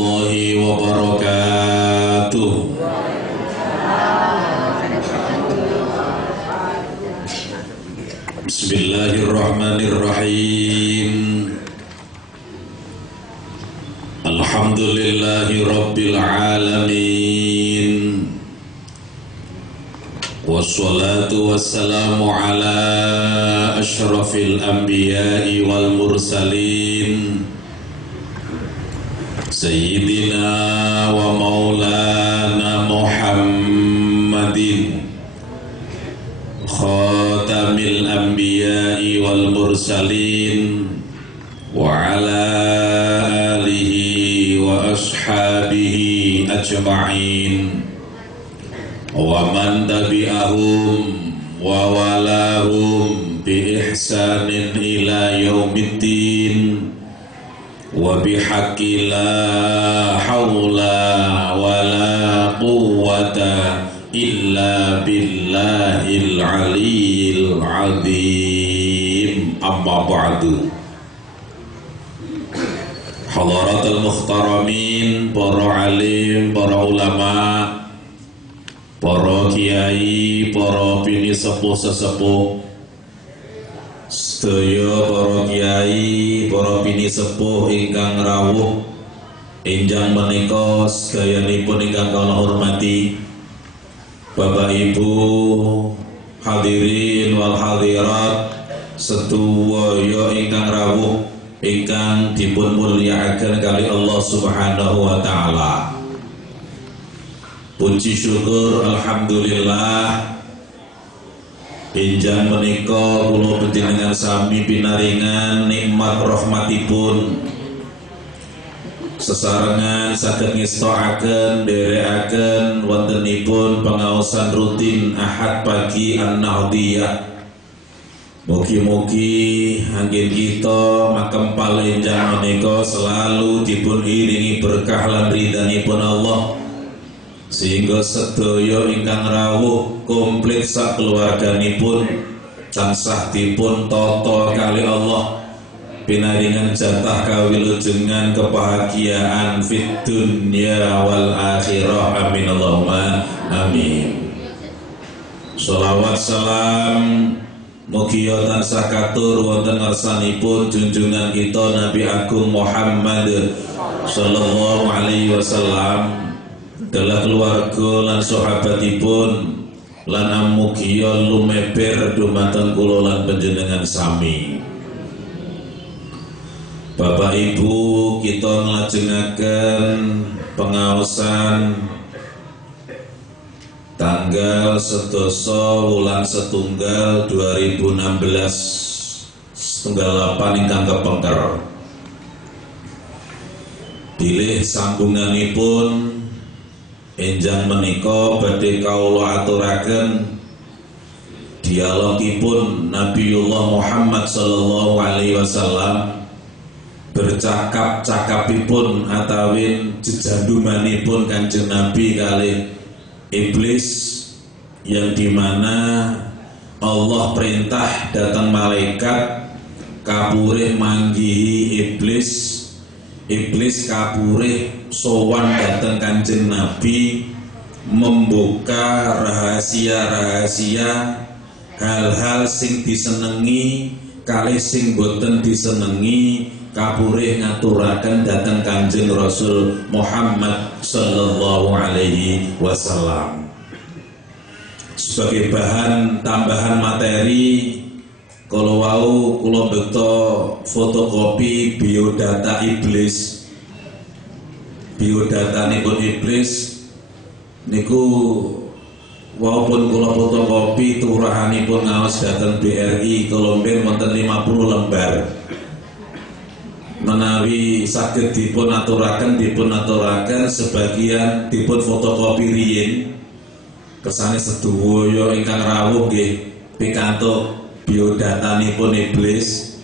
warahmatullahi wabarakatuh. Bismillahirrahmanirrahim. Alhamdulillahi rabbil alamin. Wassalatu wassalamu ala ashrafil anbiya'i wal mursalin Sayyidina wa maulana Muhammadin Khatamil anbiya'i wal mursalin wa ala alihi wa ashabihi ajma'in wa man tabi'ahum wa walahum bi ihsanin ila yaumiddin wa bihaqqi la hawla wa la quwwata illa billahil aliyyil azim. Amma ba'du. Hadaratul muhtaramin, para alim, para ulama, para kiai, para bini sepuh-sesepuh, sedaya para kiai, para bini sepuh ingkang rawuh enjang menika sedayanipun ingkang kula hormati, Bapak Ibu hadirin wal hadirat sedaya ingkang rawuh ingkang dipun mulyakaken kali Allah Subhanahu wa taala. Puji syukur alhamdulillah enjang menika kula panjenengan sami pinaringan nikmat rahmatipun sesarengan saged ngestoaken nderekaken wontenipun pengaosan rutin Ahad pagi An-Nahdiyah. Mugi-mugi anggen kita makempal enjang menika selalu dipun iringi berkah lan ridhanipun Allah, sehingga sedaya ingkang rawuh komplit sak keluarganipun tansah dipun tata kali Allah pinaringan jatah kawilujengan kebahagiaan fid dunya wal akhirah. Amin Allahumma amin. Sholawat salam mugi tansah katur wonten ngarsanipun junjungan kita Nabi Agung Muhammad sallallahu alaihi wasallam, adalah keluarga lan sahabatipun lan amugiya lumeber dumateng kula lan panjenengan sami. Bapak Ibu, kita nglajengaken pengaosan tanggal 11 wulan setunggal 2016 setunggal 8 ingkang kepengker. Bilih sambunganipun enjang menika badhe kawula aturaken dialogipun Nabiullah Muhammad sallallahu alaihi wasallam bercakap-cakapipun atawin jejandumanipun Kanjeng Nabi kalih iblis, yang dimana Allah perintah datang malaikat kapurih manggihi iblis, iblis kapurih sowan datang Kanjeng Nabi membuka rahasia-rahasia hal-hal sing disenengi kalih sing boten disenengi, kapurih ngaturaken datang Kanjeng Rasul Muhammad sallallahu alaihi wasallam. Sebagai bahan tambahan materi, kalau wau kula bekto fotokopi biodata iblis. Biodatanipun iblis niku walaupun kula fotokopi turahanipun ngaos dhateng BRI Kolomben wonten 50 lembar. Menawi saged dipun aturaken sebagian dipun fotokopi riyin kersane sedaya ingkang rawuh nggih pikantuk biodatanipun iblis.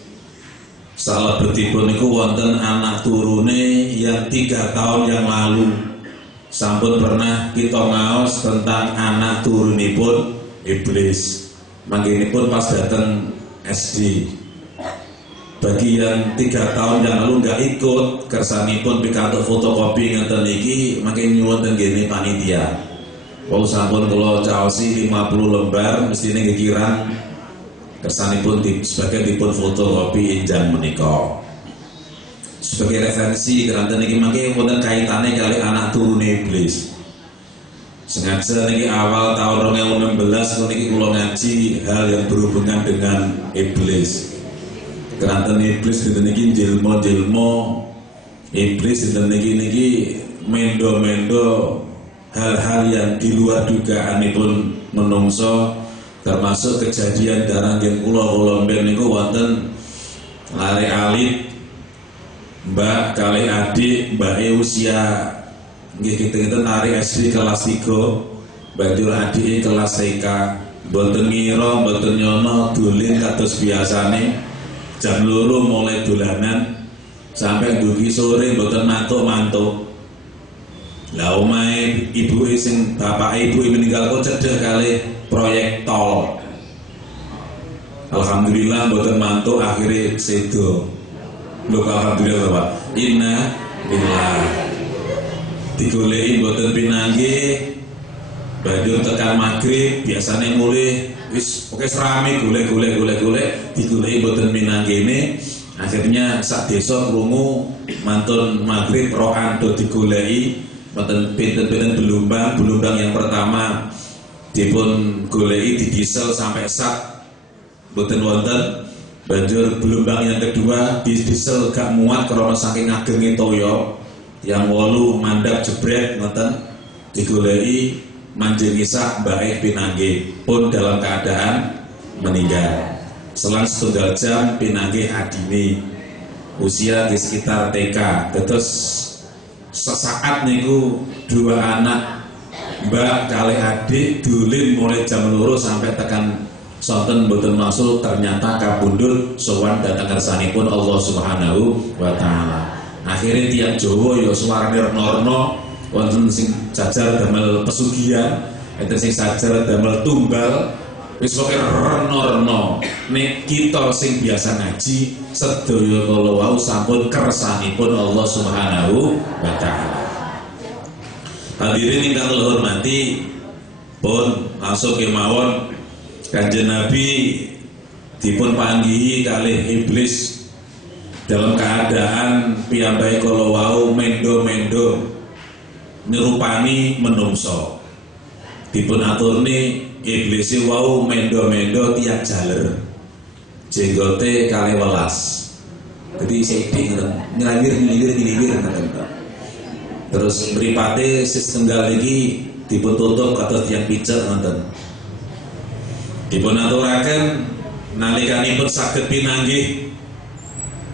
Salebetipun niku wonten anak turune yang 3 tahun yang lalu sampun pernah kita ngaos tentang anak turunipun iblis. Manggenipun pas dateng SD. Bagi yang 3 tahun yang lalu nggak ikut kersanipun pikantuk fotokopi ngeten iki makin nyuwun ten gene panitia. Wau sampun kula caosi 50 lembar mestine nggih kirang kersanipun sebagai dipun fotokopi enjang menika. Sebagai referensi keranten iki mangke wonten kaitane kali anak turune iblis. Sengaja niki awal tahun 2016 niki kula ngaji hal yang berhubungan dengan iblis. Keranten iblis dinten niki jilma-jilma iblis dinten niki mendo-mendo hal-hal yang di luar dugaanipun menungso, termasuk kejadian darang yang kula mben niku wonten lare alit mbak kali adik mbak usia nggih kita lari SD kelas 3 banjur adik kelas TK mboten ngira mboten nyono dolen kados biasane jam 2 mulai dolanan sampai dugi sore mboten mantuk-mantuk. Lah omahe ibuke sing bapak ibu meninggal kok cedhek kali proyek tol. Alhamdulillah mboten mantuk akhirnya sedo. Lho alhamdulillah Pak. Inna billah. Digoleki mboten pinanggih. Banjur tekan maghrib biasane mulai wis pokoke serame golek digoleki mboten pinanggene. Akhirnya sak desa krungu mantun maghrib rokan do digoleki. Wonten pinten-pinten belumbang yang pertama dipun goleki di diesel sampai sak boten wonten. Banjur belumbang yang kedua di diesel gak muat karena saking agenge toyo yang 8 mandap jebret ngoten digoleki manjing isak baik pinanggih pun dalam keadaan meninggal. Selang setunggal jam pinanggih adine usia di sekitar TK. Terus sesaat niku 2 anak mbak kali adik dolen mulai jam 2 sampai tekan sonten boten maksud ternyata kabundut sowan datang kersanipun Allah Subhanahu wa taala. Akhirnya tiap Jawa ya suarane reno-reno wonten sing jajar damel pesugihan, enten sing jajar damel tumbal, wis pokoke reno-reno. Nek kita sing biasa ngaji sedaya kala wau sampun kersanipun Allah Subhanahu wa taala. Hadirin ingkang kula hormati, pun langsung kemawon Kanjeng Nabi dipun panggihi kalih iblis dalam keadaan piyambake kala wau mendo-mendo nirupani menungso. Dipun aturne iblis wau mendo-mendo tiap jaler. Jenggote kalih welas. Dadi sithik nyelir ngoten. Terus mripate setunggal iki dipun tutup kados tiyang picek ngoten. Dipun aturaken nalikanipun saged pinanggih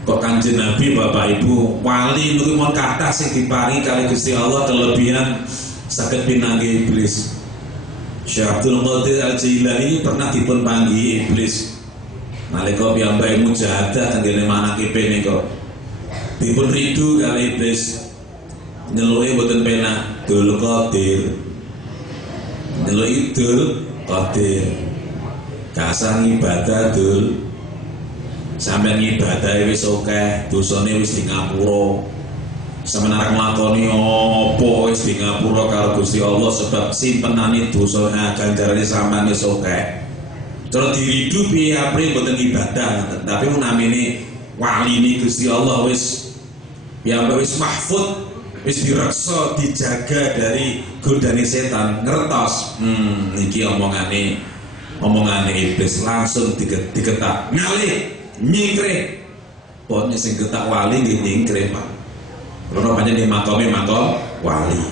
kok Kanjeng Nabi Bapak Ibu wali niku mon kathah sing diparingi kali Gusti Allah kelebihan saged pinanggih iblis. Syekh Abdul Qadir Al-Jailani pernah dipun panggihi iblis nalika piyambake mujahadah tenggene manakibe nika. Dipun ridu kali iblis nyeluke boten penak Dul Qadir. Nyeluki Dul Qadir. Kasang ibadah Dul. Sampeyan ibadah wis akeh, dosane wis di ngapura. Sampeyan arep nglakoni apa wis di ngapura karo Gusti Allah sebab simpenane dosa ganjarane sampeyan wis akeh. Cara diridu piye apri mboten ibadah, tapi namine waline Gusti Allah wis piyambak wis mahfud, wis direksa dijaga dari godane setan. Ngertos niki omongane iblis langsung diketak ngalih nyingkrih. Pokoknya sing getak wali nggih nyingkrih Pak. Karena pancen di makom wali.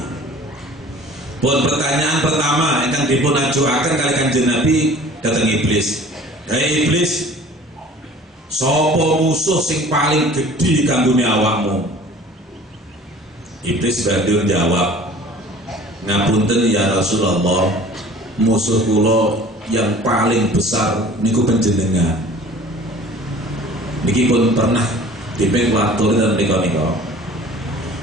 Pun pertanyaan pertama ingkang dipun ajuaken kali Kanjeng Nabi dateng iblis. Hei iblis, sapa musuh sing paling gedhi kanggone awakmu? Iblis banjur jawab, ngapunten ya Rasulullah, musuh kula yang paling besar niku panjenengan. Niki pun pernah dipun aturi dan nika.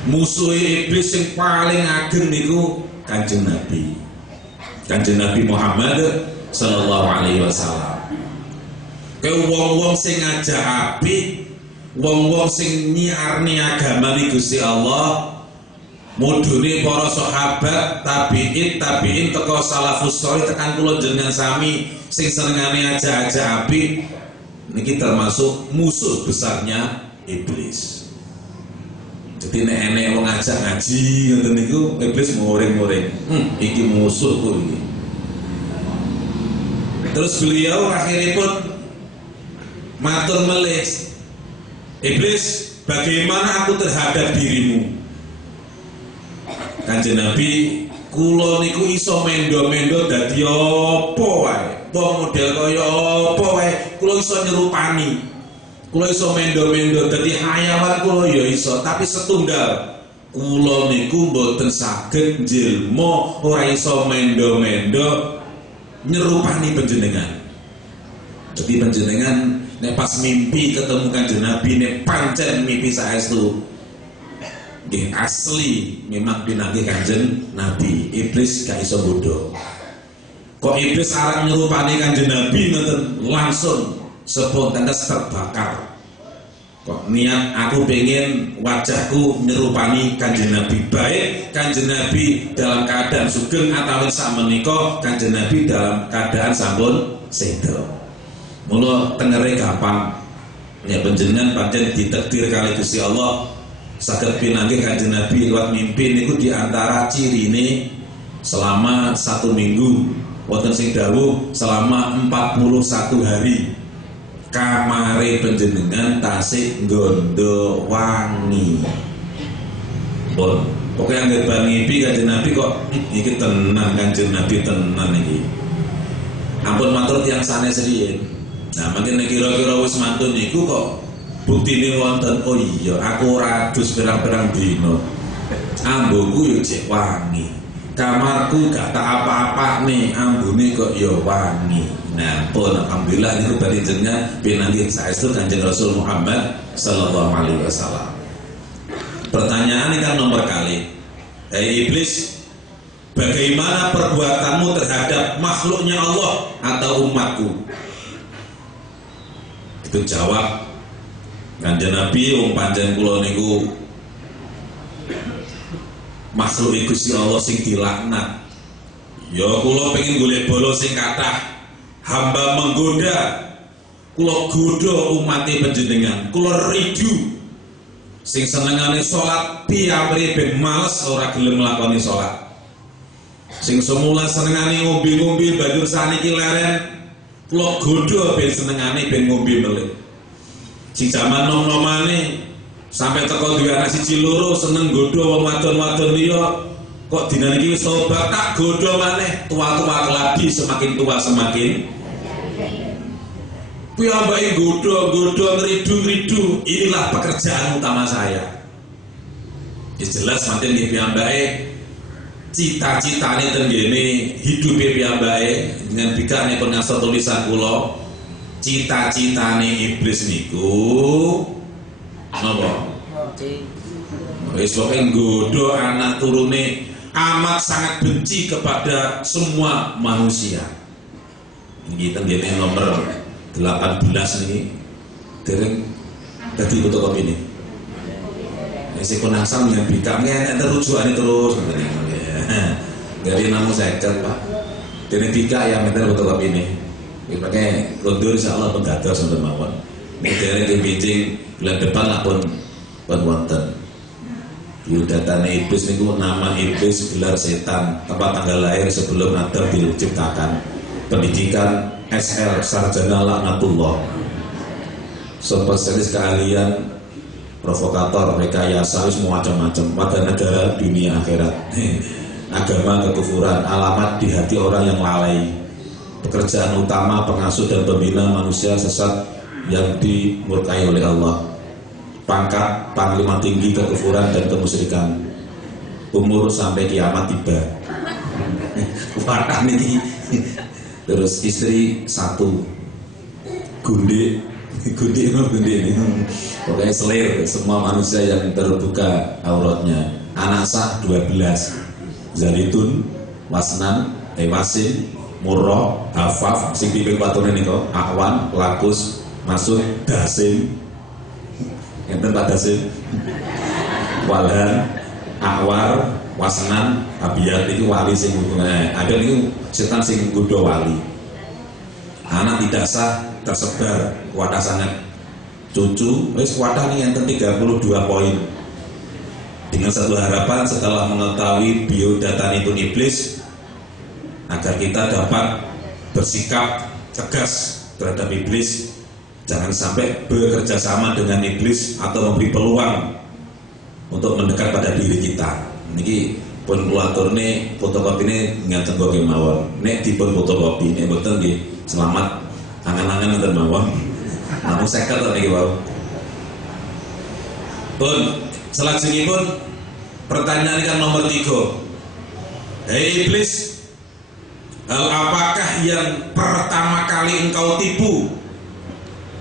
Musuh iblis yang paling ageng niku Kanjeng Nabi. Kanjeng Nabi Muhammad sallallahu alaihi wasallam. Ke wong-wong sing ngajak apik wong-wong sing nyiarni agama ni Gusti Allah, mudune para sahabat, tabi'in teko salafus shalih tekan kula jenengan sami sing senengane aja-aja apik niki termasuk musuh besarnya iblis. Jadi nek enek wong ngajak ngaji ngoten niku iblis muring-muring. Iki musuhku iki. Terus beliau akhiripun matur melih, iblis, bagaimana aku terhadap dirimu? Kanjeng Nabi, kula niku iso mendo-mendo dadi apa wae. Wong model kaya apa wae, kula iso nyerupani. Kula iso mendo-mendo dadi hayawan kula ya iso, tapi setunggal kula niku mboten saged njilma, ora iso mendo-mendo nyerupani panjenengan. Jadi panjenengan nek pas mimpi ketemu Kanjeng Nabi nek pancen mimpi saestu nggih asli memang pinanggih Kanjeng Nabi, iblis gak iso bodho. Kok iblis arang nyerupani Kanjeng Nabi ngoten langsung spontanis terbakar. Kok niat aku pengen wajahku nyerupani Kanjeng Nabi, baik Kanjeng Nabi dalam keadaan sugeng atau sakmenika Kanjeng Nabi dalam keadaan sampun sedo. Mula tengere gampang. Ya panjenengan pancen ditakdir kali Gusti Allah saged pinanggih Kanjeng Nabi lewat mimpi niku di antara cirine selama 1 minggu wonten sing dawuh selama 41 hari kamare panjenengan tasih nggondo wangi. Pun pokoke anggere bar ngimpi Kanjeng Nabi kok iki tenan Kanjeng Nabi tenan iki. Ampun matur tiyang sanes riyin. Nah, mungkin kira-kira wis mantun niku kok buktine wonten. Oh iya, aku ora adus pirang-pirang dina. Ambuku yo cek wangi. Kamarku gak tak apa-apa nih, ambune kok yo wangi. Nah, pun alhamdulillah niku badhe jenengan pinanggih saestu Kanjeng Rasul Muhammad sallallahu alaihi wasallam. Pertanyaan ini kan nomor kali. Iblis, bagaimana perbuatanmu terhadap makhluknya Allah atau umatku? Itu jawab Kanjeng Nabi, wong pancen kula niku makhluk Gusti Allah sing dilaknat. Ya kula pengen golek bala sing kathah hamba menggoda. Kula godha umat panjenengan. Kula ridu sing senengane salat piyambake ben males ora gelem nglakoni salat. Sing semula senengane ngombe-ngombe banjur saniki leren. Kula godha ben senengane ben ngombe melih. Sing jaman nom-nomane sampai teko duwe anak siji loro seneng godha wong wadon-wadon liya kok dina iki wis tobat tak godha maneh. Tua-tua keladi semakin tua semakin piyambake godha ngridu-ngridu. Inilah pekerjaan utama saya. Ya jelas manten nggih piyambake cita-citane tenggene hidupe piyambake dengan bikane pengasal tulisan kula. Cita-citane iblis niku napa? Wis pokoke nggodha anak turune amat sangat benci kepada semua manusia. Iki tenggene nomor 18 niki dereng dadi fotokopi ini. Isi konasam yang bikangnya enak terujukane terus dari namu saya Pak. Dene bika yang minta fotokopi ini. Pakai kondur insyaallah pun dados wonten mawon. Modele di Beijing bulan depan lah pun wonten. Biodhatane iblis niku nama iblis gelar setan, tempat tanggal lahir sebelum Adam diciptakan. Pendidikan SL sarjana laknatullah. Spesialis keahlian provokator, rekayasa wis macam-macam, pada negara dunia akhirat. Agama kekufuran, alamat di hati orang yang lalai. Pekerjaan utama pengasuh dan pembina manusia sesat yang dimurkai oleh Allah. Pangkat panglima tinggi kekufuran dan kemusyrikan. Umur sampai kiamat tiba. Warna ini. Terus istri 1. Gundi ini. Pokoknya selir semua manusia yang terbuka auratnya. Anak sah 12. Zaitun, Wasnan, Wasin, Murrah, Hafaf, sing pimpin watune nika, Akwan, Lakus, Masuk, Dasim. Enten pada sih Walhan, Akwar, Wasenan, Abiyat itu wali sing ada itu setan sing nggodha wali. Anak tidak sah tersebar kuatah sangat cucu wis kuatah nih enten 32 poin. Dengan satu harapan setelah mengetahui biodatanipun iblis agar kita dapat bersikap tegas terhadap iblis, jangan sampai bekerja sama dengan iblis atau memberi peluang untuk mendekat pada diri kita. Niki pun kulatur nih fotokopi ini ngaten kok mawon. Nek dipun fotokopi nek mboten nggih selamat angan-angan ngoten mawon. Namung 50 to niki wau. Pun selajengipun pertanyaan kan nomor 3. Hei iblis, hal apakah yang pertama kali engkau tipu?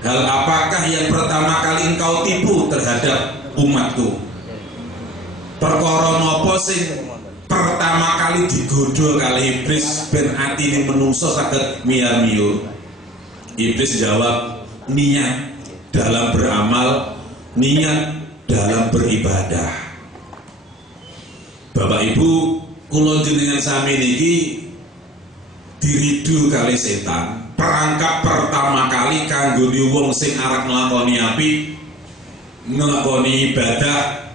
Hal apakah yang pertama kali engkau tipu terhadap umatku? Perkara napa sing pertama kali digodha kali iblis ben atine menungso saged miyar-miyur? Iblis jawab, niat dalam beramal, niat dalam beribadah. Bapak Ibu, kula jenengan sami niki diridu kali setan. Perangkap pertama kali kanggo wong sing arep nglakoni apik, nglakoni ibadah,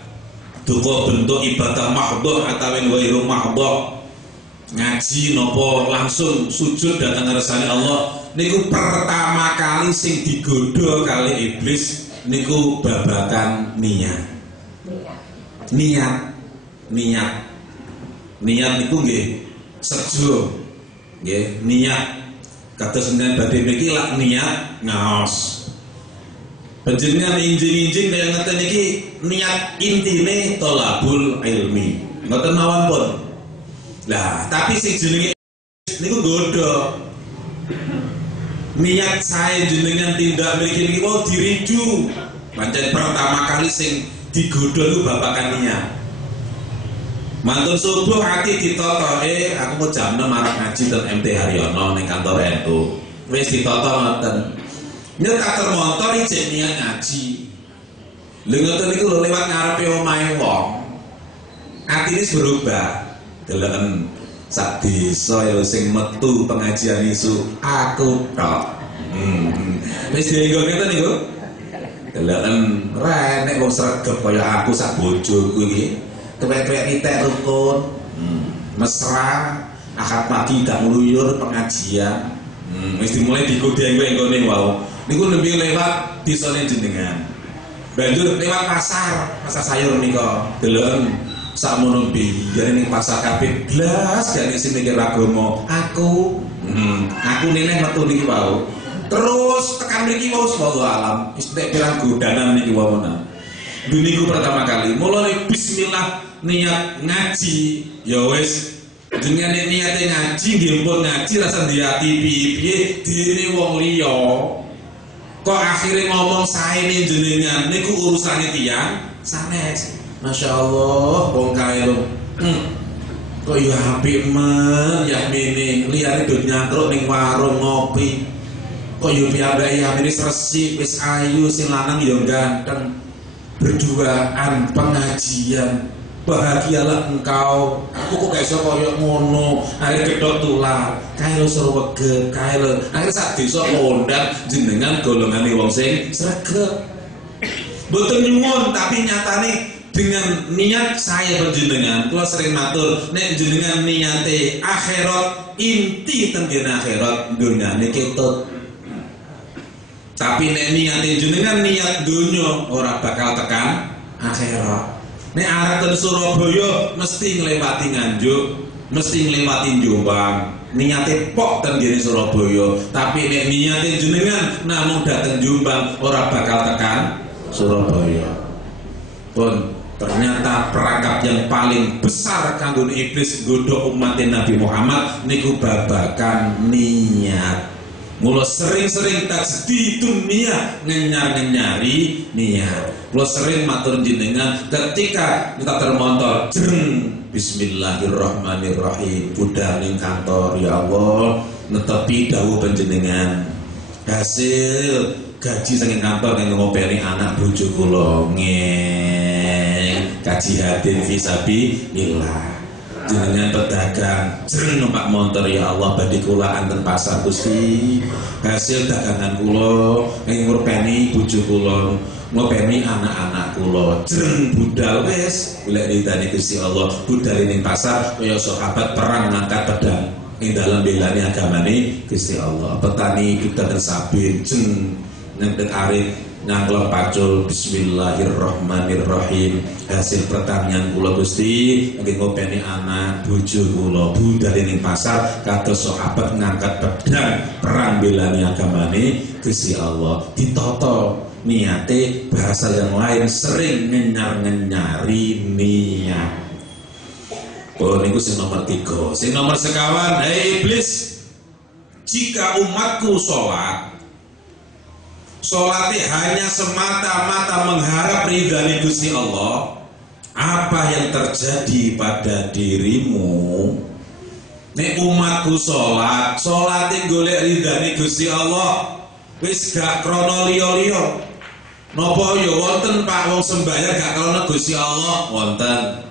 duka bentuk ibadah mahdhah atawa wairu mahdhah, ngaji napa langsung sujud datang ngersani Allah, niku pertama kali sing digodha kali iblis niku babakan niat. Niat niku nggih sejo. Nggih, niat kados sampeyan badhe mriki lak niat ngaos. Panjenengan injing-injing kaya ngeten iki niat intine thalabul ilmi. Mboten mawon pun. Lah, tapi sing jenenge niku godho. Niat saya jenengan tindak mriki niki wau diriju. Pancen pertama kali sing digodho niku babakan niat. Mantun subuh hati ditata, aku mau jam 6 arep ngaji ten MT Haryono ning kantor NU. Wis ditata ngoten. Nyetak termontor ijek niat ngaji. Lha ngoten niku lho lewat ngarepe omahe wong. Atine berubah. Deleken sak desa ya sing metu pengajian isu aku tok. Wis dienggo ngeten niku. Deleken renek wong sregep kaya aku sak bojoku iki. Kewek-kewek pitek rukun, mesra, akad pagi gak ngluyur pengajian. Wis dimulai digodheng kowe nggone wau. Niku lebih lewat disone jenengan. Banjur lewat pasar sayur nika. Delok sakmono biyen ning pasar kabeh blas gak sing mikir agama. Aku neneh metu niki wau. Terus tekan mriki wau wallahu alam. Wis nek pirang godanan niki wau menan. Duniku pertama kali mulai bismillah niat ngaji ya wis dengan niate ngaji nggih pun ngaji rasa diati piye-piye dene wong liya kok akhirnya ngomong sae ning jenengan niku urusane tiyang sanes masyaallah wong kae lho kok ya apik men ya mene liyane do nyantruk ning warung ngopi kok yo piyambake ya wis resik wis ayu sing lanang ya ganteng berduaan pengajian bahagialah engkau aku kok gak iso koyo ngono arek kedhot tular kae lho srewege kae lho arek sak desa kondang jenengan golongane wong sing sregep mboten nyuwun tapi nyatane dengan niat saya panjenengan kula sering matur nek jenengan niate akhirat inti tenggen akhirat dunyane ketut. Tapi nek niate jenengan niat donya ora bakal tekan akhirat. Nek arep ten Surabaya mesti nglewati Nganjuk, mesti nglewati Jombang. Niate pok ten kene Surabaya, tapi nek niate jenengan namung dateng Jombang ora bakal tekan Surabaya. Pun ternyata perangkap yang paling besar kanggo iblis nggodha umat Nabi Muhammad niku babakan niat. Mula sering-sering tajdidun niat ngenyar-ngenyari niat. Mula sering matur jenengan ketika kita termontor jreng bismillahirrahmanirrahim budal ning kantor ya Allah netepi dawuh panjenengan hasil gaji saking kantor kanggo ngopeni anak bojo kula kaji hadin fisabilillah. Jenengan pedagang sering numpak motor, ya Allah badhe kula anten pasar Gusti, hasil dagangan kula ngurpeni bojo kula, ngopeni anak-anak kula, jreng budal wis golek ridane Gusti Allah, budal ning pasar kaya sahabat perang ngangkat pedang ing dalem belani agamane Gusti Allah. Petani budal sabir jeng nempet arif nyangklok pacul bismillahirrahmanirrahim, hasil pertanian kula Gusti nggih ngopeni anak bojo kula budal ning pasar kados sahabat ngangkat pedang perang belani agamane Gusti Allah. Ditata niate, bahasa yang lain sering ngenyar-ngenyari niat. Oh niku sing nomor 3. Sing nomor sekawan, hei iblis, jika umatku sholatnya hanya semata-mata mengharap ridhani Gusti Allah, apa yang terjadi pada dirimu? Nek umatku sholatnya golek ridhani Gusti Allah, wis gak krono liya-liya. Napa ya wonten Pak wong sembahyang gak krono Gusti Allah? Wonten.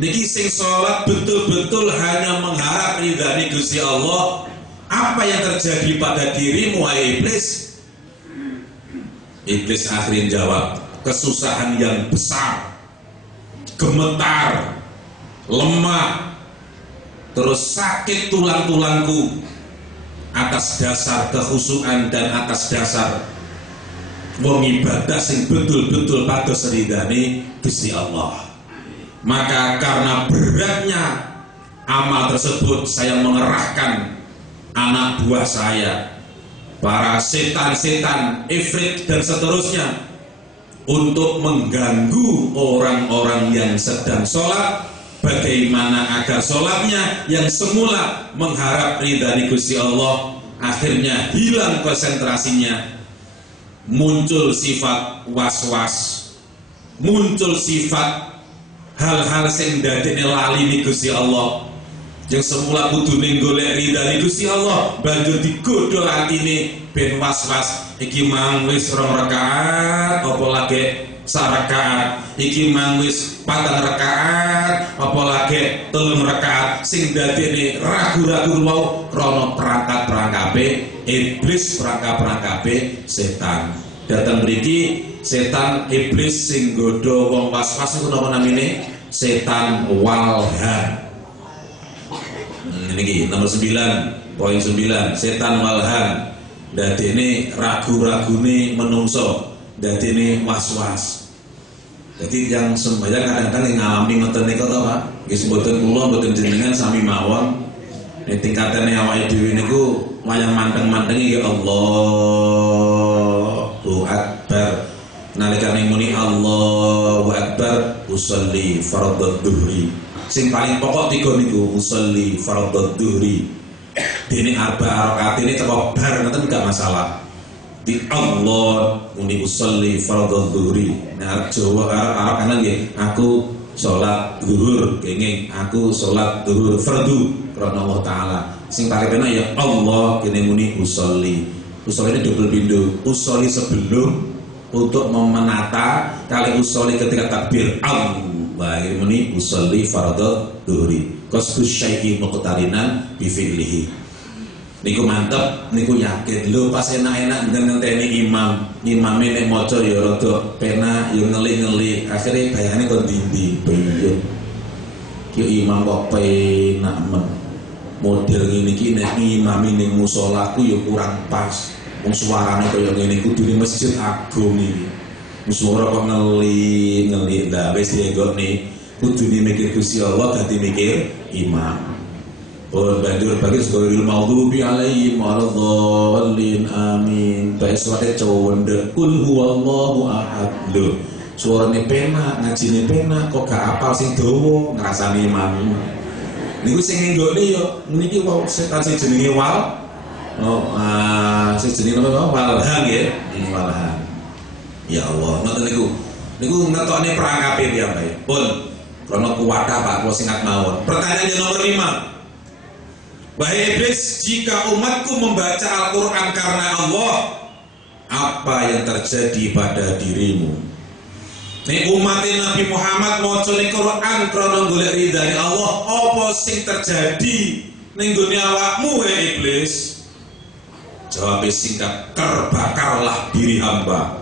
Niki sing sholat betul-betul hanya mengharap ridhani Gusti Allah, apa yang terjadi pada dirimu wahai iblis? Iblis akhirnya jawab, kesusahan yang besar, gemetar, lemah, terus sakit tulang-tulangku atas dasar kekhusyukan dan atas dasar wong ibadah sing betul-betul pados ridhani Gusti Allah. Maka karena beratnya amal tersebut, saya mengerahkan anak buah saya, para setan-setan, ifrit dan seterusnya, untuk mengganggu orang-orang yang sedang sholat. Bagaimana agar sholatnya yang semula mengharap ridhani Gusti Allah akhirnya hilang konsentrasinya, muncul sifat was-was, muncul sifat hal-hal sing dadekne lali ni Gusti Allah. Yang semula kudune golek ridhani Gusti Allah banjur digodho atine ben was-was, iki mang wis 2 rakaat apa lagi sarakaat, iki mang wis 4 rakaat apa lagi 3 rakaat, sing dadekne ragu-ragu wau krana perangkat-perangkape iblis, perangkap-perangkape setan. Datang mriki setan iblis sing godho wong was-was iku napa namine? Setan walhan. Ini nomor 9, poin 9, setan walhan. Dadene ragu-ragune menungso, dadene was-was. Jadi yang sembahyang kadang-kadang ngalami ngoten niku to, Pak. Nggih mboten kula mboten jenengan sami mawon. Nek tingkatane awake dhewe niku wayang manteng-mantengi ya Allahu Akbar. Nalikane muni Allahu Akbar usolli fardhu dhuhri. Sing paling pokok 3 niku usolli fardhu dhuhri. Dene 4 rakaat ini teko bar ngoten gak masalah. Di Allah muni usolli fardhu dhuhri. Nah Jawa Arab kan nggih, aku salat zuhur kenging, aku salat zuhur fardu karena Allah taala. Sing paling kena ya Allah kene muni usolli. Usolli ini double pindu. Usolli sebelum untuk memenata, kali usolli ketika takbir Allah. Ini muni usolli fardhu dhuhri. Qasdu syai'i muqtarinan bi fi'lihi. Niku mantep, niku yakin. Lho pas enak-enak ngenteni imam. Imame nek maca ya rada penak, ya ngeli-ngeli. Akhire bayane kon ndi-ndi. Piye? Ki imam kok penak men. Model ngene iki nek imame ning musolaku ya kurang pas. Wong suarane kaya ngene kudune masjid agung iki. Suara kok ngeli-ngeli lah wis dienggone kudune mikir Gusti Allah ganti mikir imam. Oh banjur bagi sekolah maghdubi alaihim waladhdallin amin. Bae suarane cowondek kul huwallahu ahad. Lho suarane penak, ngajine penak kok gak apal sing dawa ngrasani imam. Niku sing nggone yo niki wau setan sing jenenge wal. Oh sing jenenge napa walhan nggih. Walhan. Ya Allah, ngoten niku ngetokne perangkape piyambake. Pun krana kuwatah Pak, kula singkat mawon. Pertanyaan yang nomor 5. Wahai iblis, jika umatku membaca Al-Qur'an karena Allah, apa yang terjadi pada dirimu. Nek umat Nabi Muhammad maca Quran krana golek ridane Allah, apa sing terjadi ning gone awakmu iblis? Jawab singkat, terbakarlah diri hamba.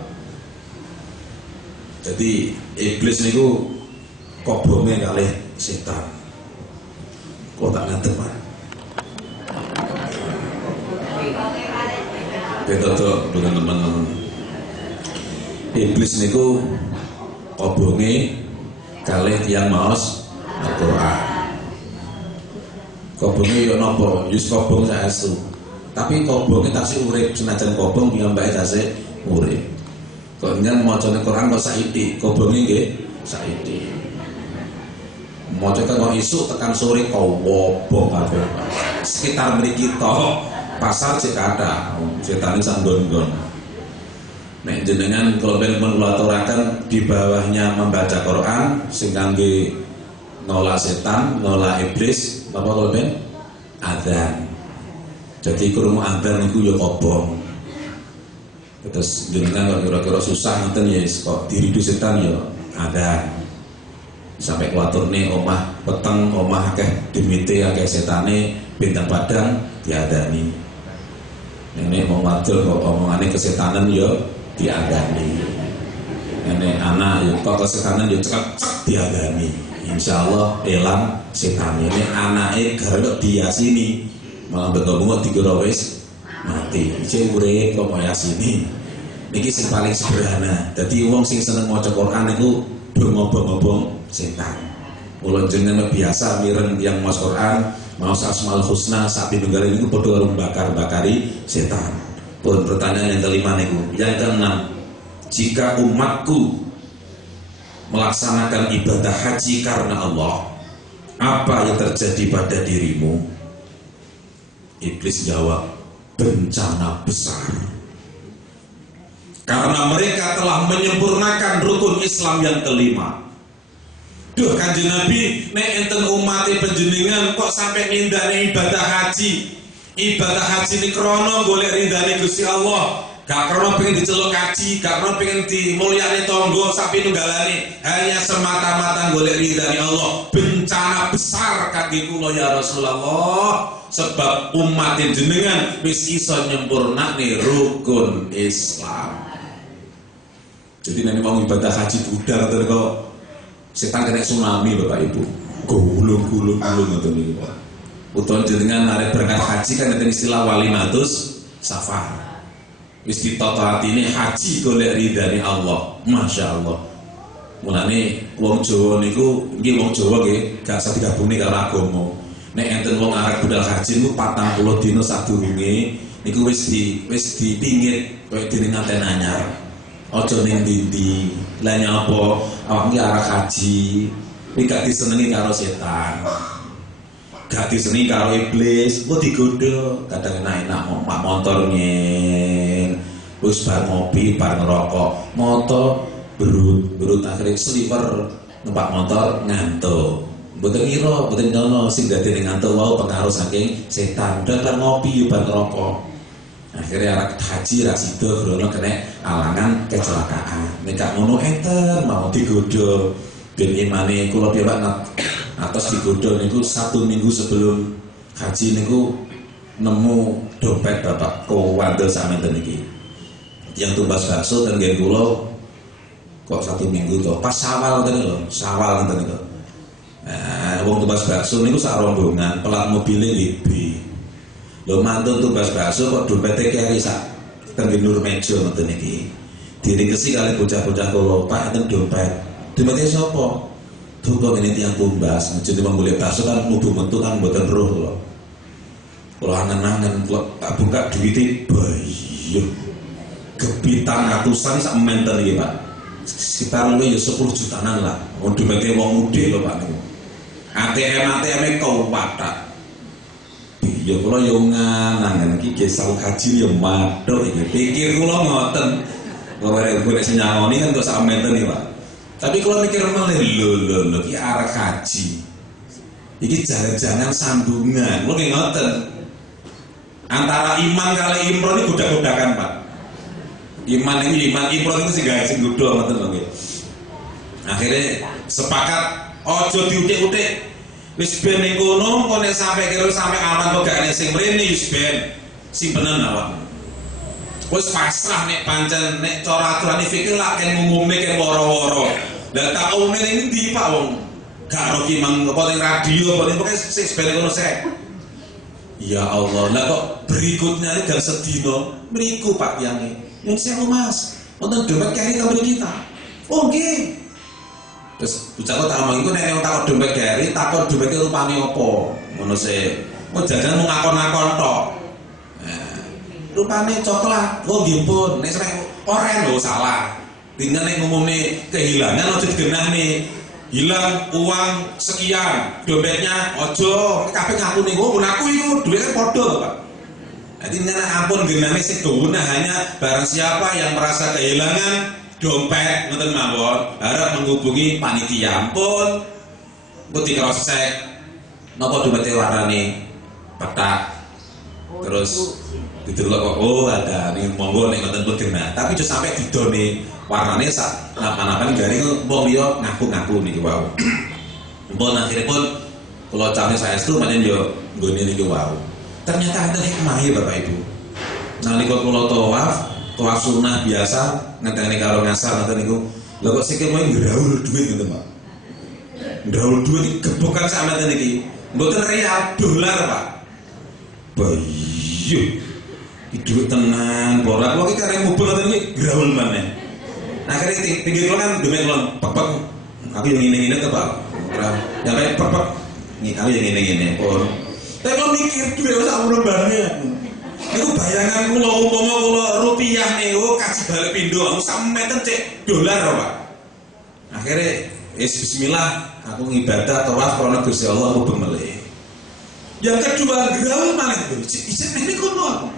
Jadi iblis niku kobonge kalih setan. Kok tak ngadep, Pak? Betul teman-teman. Iblis niku kobonge kalih tiyang maos Al-Qur'an. Kobonge yo napa? Yus kobong saestu. Tapi kobonge tasih urip senajan kobong piyambake tasih urip. Kok njen macane Quran kok saiki, kobonge nggih saiki. Maca kok isuk tekan sore kobong kabeh. Sekitar mriki tok. Pasar cek ada, setan ini sanggon-gon. Nek jenengan kalau ben mengulaturakan di bawahnya membaca Quran, sing kangge nolak setan, nolak iblis, apa kalau ben? Adzan. Jadi krungu adzan niku ya kobong. Terus jenengan kalau kira-kira susah ngoten ya kok diridu setan ya ada. Sampai kuaturne omah peteng, omah akeh demite, akeh setane, bintang padang diadani. Ini mau wadul kok omongane kesetanan yo diadani. Ini anak yo kok kesetanan yo cek diadani. Insyaallah elang setan ini anake gara dia sini malah betul-betul dikira wis mati. Cek urip kok kaya sini. Niki sing paling sederhana. Dadi wong sing seneng maca Quran niku ngobong-ngobong setan. Mula jenengan biasa mireng yang maca Quran maos Asmaul Husna sapi nunggal ini padha karo bakar-bakari setan. Pun pertanyaan yang kelima niku. Yang keenam, jika umatku melaksanakan ibadah haji karena Allah, apa yang terjadi pada dirimu? Iblis jawab, bencana besar. Karena mereka telah menyempurnakan rukun Islam yang kelima. Duh Kanjeng Nabi, nek enten umat panjenengan kok sampai nindakne ibadah haji. Ibadah haji ini krono golek ridane Gusti Allah. Gak krono pengen diceluk haji, gak krono pengen dimulyani tangga sapi nunggalane, hanya semata-mata golek ridane Allah. Bencana besar kangge kula ya Rasulullah, sebab umat jenengan wis iso nyempurnakne rukun Islam. Jadi nek mau ibadah haji budal kok setan kena tsunami Bapak Ibu, gulung ngoten niku. Utawa jenengan arep berangkat haji kan ada istilah walimatus safar. Wis ditata atine haji golek ridane Allah. Masya Allah. Mulane wong Jawa niku nggih wong Jawa nggih gak usah digabungne karo agama. Nek enten wong arep budal haji niku 40 dina sadurunge niku wis dipingit koyo dene nganten anyar. Ojo ning ndi-ndi. Lah nyapa awak iki arah haji. Iki gak disenengi karo setan. Gak disenengi karo iblis, kok digodho. Kadang enak-enak mak motor nyeng. Wis bar ngopi, bar ngerokok. Motor berut akhirnya sliver numpak motor ngantuk. Mboten ngira, mboten nyono sing dadine ngantuk wau pengaruh saking setan. Bar ngopi bar ngerokok. Akhirnya arah haji rasido krono kena alangan kecelakaan. Nek gak ngono enten mau digodho ben imane kula piyambak atos digodho niku 1 minggu sebelum haji niku nemu dompet Bapak kowandel samenten iki. Yang tumbas bakso ten nggih kula kok 1 minggu to pas Syawal ngoten lho, Syawal ngoten niku. Nah, wong tumbas bakso niku sak rombongan, pelat mobile DB. Lho mantun tumbas bakso kok dompete keri sak tenggen nur meja ngoten iki. Diringkesi kali bocah-bocah kula, Pak enten dompet. Dompete sapa? Duka ngene tiyang tumbas, jadi wong golek bakso kan mlebu metu kan mboten roh kula. Kula angen-angen tak buka duwite bayi. Gebitan ratusan sak menten iki, Pak. Sekitar lu ya 10 jutaan lah. Wong dompete wong mudhe lho Pak niku. ATM-e kuwatak. Ya kula yo ngangen iki gesal haji yo madhok iki. Pikir kula ngoten. Golek senyangoni kan kok sak menten iki, Pak. Tapi kalau mikir meleh lho iki arah haji. Iki jangan sambungan. Lho ngoten. Antara iman kali imron iki godak-godakan, Pak. Iman improt itu sih guys, sing godho ngoten lho nggih. Akhirnya sepakat ojo diutik-utik. Wis ben ning kono, kok nek sampe kira sampe aman kok gak ana sing mrene wis ben simpenan awak. Wis pasrah nek pancen nek cara aturane fikih lak ken ngumume ken woro-woro. Lah tak umum ini ndi Pak wong? Gak ro ki mang apa ning radio apa pokoke sik ben kono sek. Ya Allah, lah kok berikutnya ini gang sedino mriku Pak Yangi. Yang sewu Mas, wonten dompet kari ta kita. Oh nggih. Terus bocah kok tak omong iku nek wong takon dompet kari, takon dompete rupane apa? Ngono sih. Kok jajan mung ngakon-ngakon tok. Nah, rupane coklat. Oh nggih pun, nek srek oren lho salah. Tinggal nek ngumumne kehilangan ojo digenahne. Hilang uang sekian, dompetnya ojo kabeh ngaku niku, aku iku duitnya padha lho Pak. Jadi ampun genane sing guna hanya barang siapa yang merasa kehilangan dompet ngoten mawon harap menghubungi panitia. Ampun engko di-cross check napa dompete warnane petak terus didelok kok oh ada ning monggo nek ngoten pun genah tapi aja sampai didone warnane sak napa-napa garing wong liya ngaku-ngaku niku wau. Ampun akhiripun kula cane saestu pancen yo nggone niku wau. Ternyata ada hikmahnya Bapak Ibu. Nalika kula tawaf sunnah biasa ngenteni karo ngasal ngoten niku. Lha kok sikil wae ngraul duit ngoten Pak. Ngraul duit gebokan sak meten iki. Mboten real dolar Pak. Bayu. Iki duit tenan, borak kok iki karek mobil ngoten iki graul maneh. Akhirnya pinggir kula kan dompet kula pepek. Aku yang ngene-ngene to Pak. Ora nyampe pepek. Nih aku yang ngene-ngene pun. Tapi kalau mikir duit sak urubane. Iku bayangan kula umpama kula rupiah niku kasih balik pindho aku sak meten cek dolar Pak. Akhirnya bismillah aku ngibadah tawaf karena Gusti Allah aku bemelih. Yang kedua graul malih itu. Isih ini kono.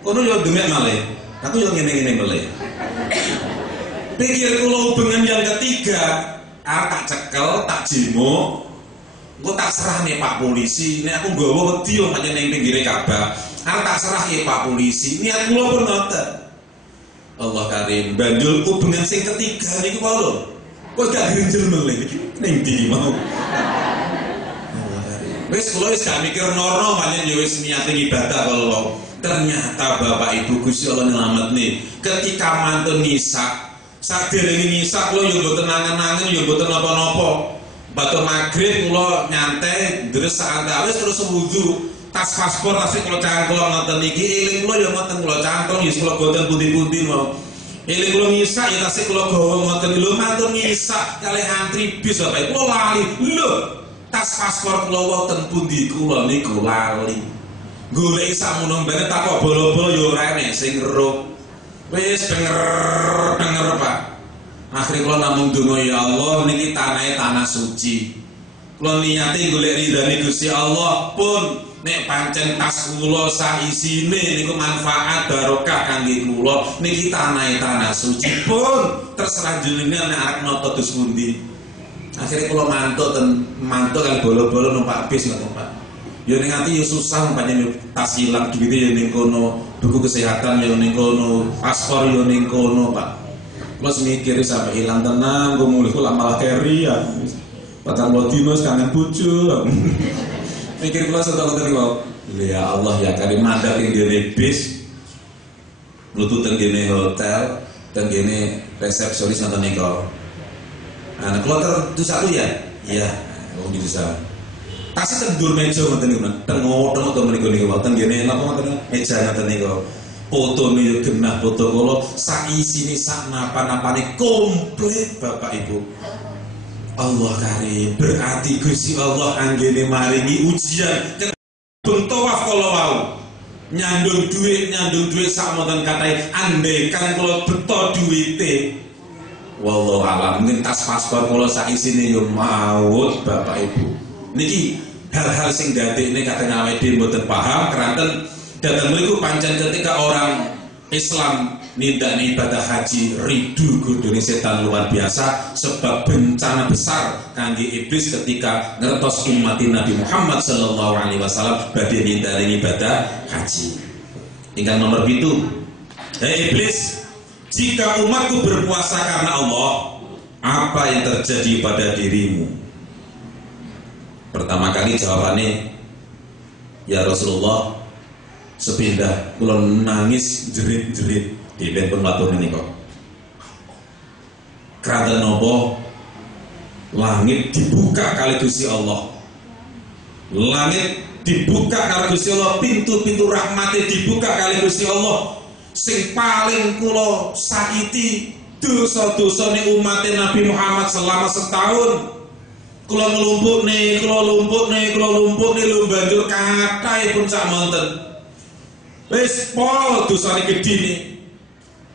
Kono yo demek malih. Aku yo ngene-ngene melih. Pikir kula hubungan yang ketiga, tak cekel, tak jimo. Gue tak serah nih Pak Polisi, ini aku nggawa wedi yo pancen ning pinggire Ka'bah. Aku tak serah ya Pak Polisi, niat kula pun ngoten. Allah karim, banjur hubungan sing ketiga niku wae lho. Kok gak grenjel melih iki ning ndi mau. Allah karim. Wis kula wis gak mikir norno pancen yo wis niate ibadah kalau ternyata Bapak Ibu Gusti Allah nyelametne. Ketika mantun nisak, saderenge nisak kula yo mboten nangen-nangen yo mboten napa-napa. Batur maghrib kula nyantai deres sak wis terus wudu. Tas paspor tasih kula cangkel ngoten iki eling kula ya ngoten kula cangkel ya kula boten pundi-pundi mau. Eling kula ngisak ya tasih kula gawa ngoten lho matur ngisak kalih antri bis Bapak kula lali. Lho, tas paspor kula wonten pundi kula niku lali. Golek sakmono mbene tak kok bolo-bolo ya ora enek sing erup. Wis denger Pak. Akhirnya kalau namung donga ya Allah niki tanahnya tanah suci. Kalau niati golek ridhane Gusti Allah pun nek pancen tas kula sak isine niku manfaat barokah kangge kula niki tanahnya tanah suci pun terserah jenengan nek arep nata dus pundi. Akhirnya kula mantuk kali bolo-bolo numpak bis ngoten Pak. Ya ning ati ya susah pancen tas ilang duwite ya ning kono, buku kesehatan ya ning kono, paspor ya ning kono Pak. Plus mikir sampai hilang tenang, gue mulai kula malah carry ya. Patang Lodinos kangen bucu. Mikir kula setelah terima. Ya Allah ya kali mandat yang gini bis, lutut yang gini hotel, yang gini resepsionis nonton niko. Anak kula itu satu ya, iya, mau bisa. Tasih tendur meja nonton niko, tengok atau meniko niko, gini apa nonton meja nonton niko. Foto nih genah foto kolo sak isine sak napa-napane komplit Bapak Ibu. Allah karim berarti Gusti Allah anggene maringi ujian tawaf kala wau. Nyandung duit sak monten katai andaikan kala beto duwite. Wallahu alam mungkin tas paspor kala sak isine yo maut Bapak Ibu. Niki hal-hal sing dadekne katanya awake dhewe mboten paham keranten datang meliku pancen ketika orang Islam nindakni ibadah haji ridu godhone setan luar biasa sebab bencana besar kangge iblis ketika ngertos umat Nabi Muhammad sallallahu alaihi wasallam badhe nindakni ibadah haji. Ingkang nomor 7. Hei iblis, jika umatku berpuasa karena Allah, apa yang terjadi pada dirimu? Pertama kali jawabannya, ya Rasulullah, sepindah kula nangis jerit-jerit di ben penlatun ini kok. Krada nopo langit dibuka kali Gusti Allah. Langit dibuka kali Gusti Allah, pintu-pintu rahmati dibuka kali Gusti Allah. Sing paling kula sakiti dosa-dosane umat Nabi Muhammad selama setahun. Kula ngelumpuk nih lho banjur kathah pun sak monten. Wis pol dosane gedhe nih.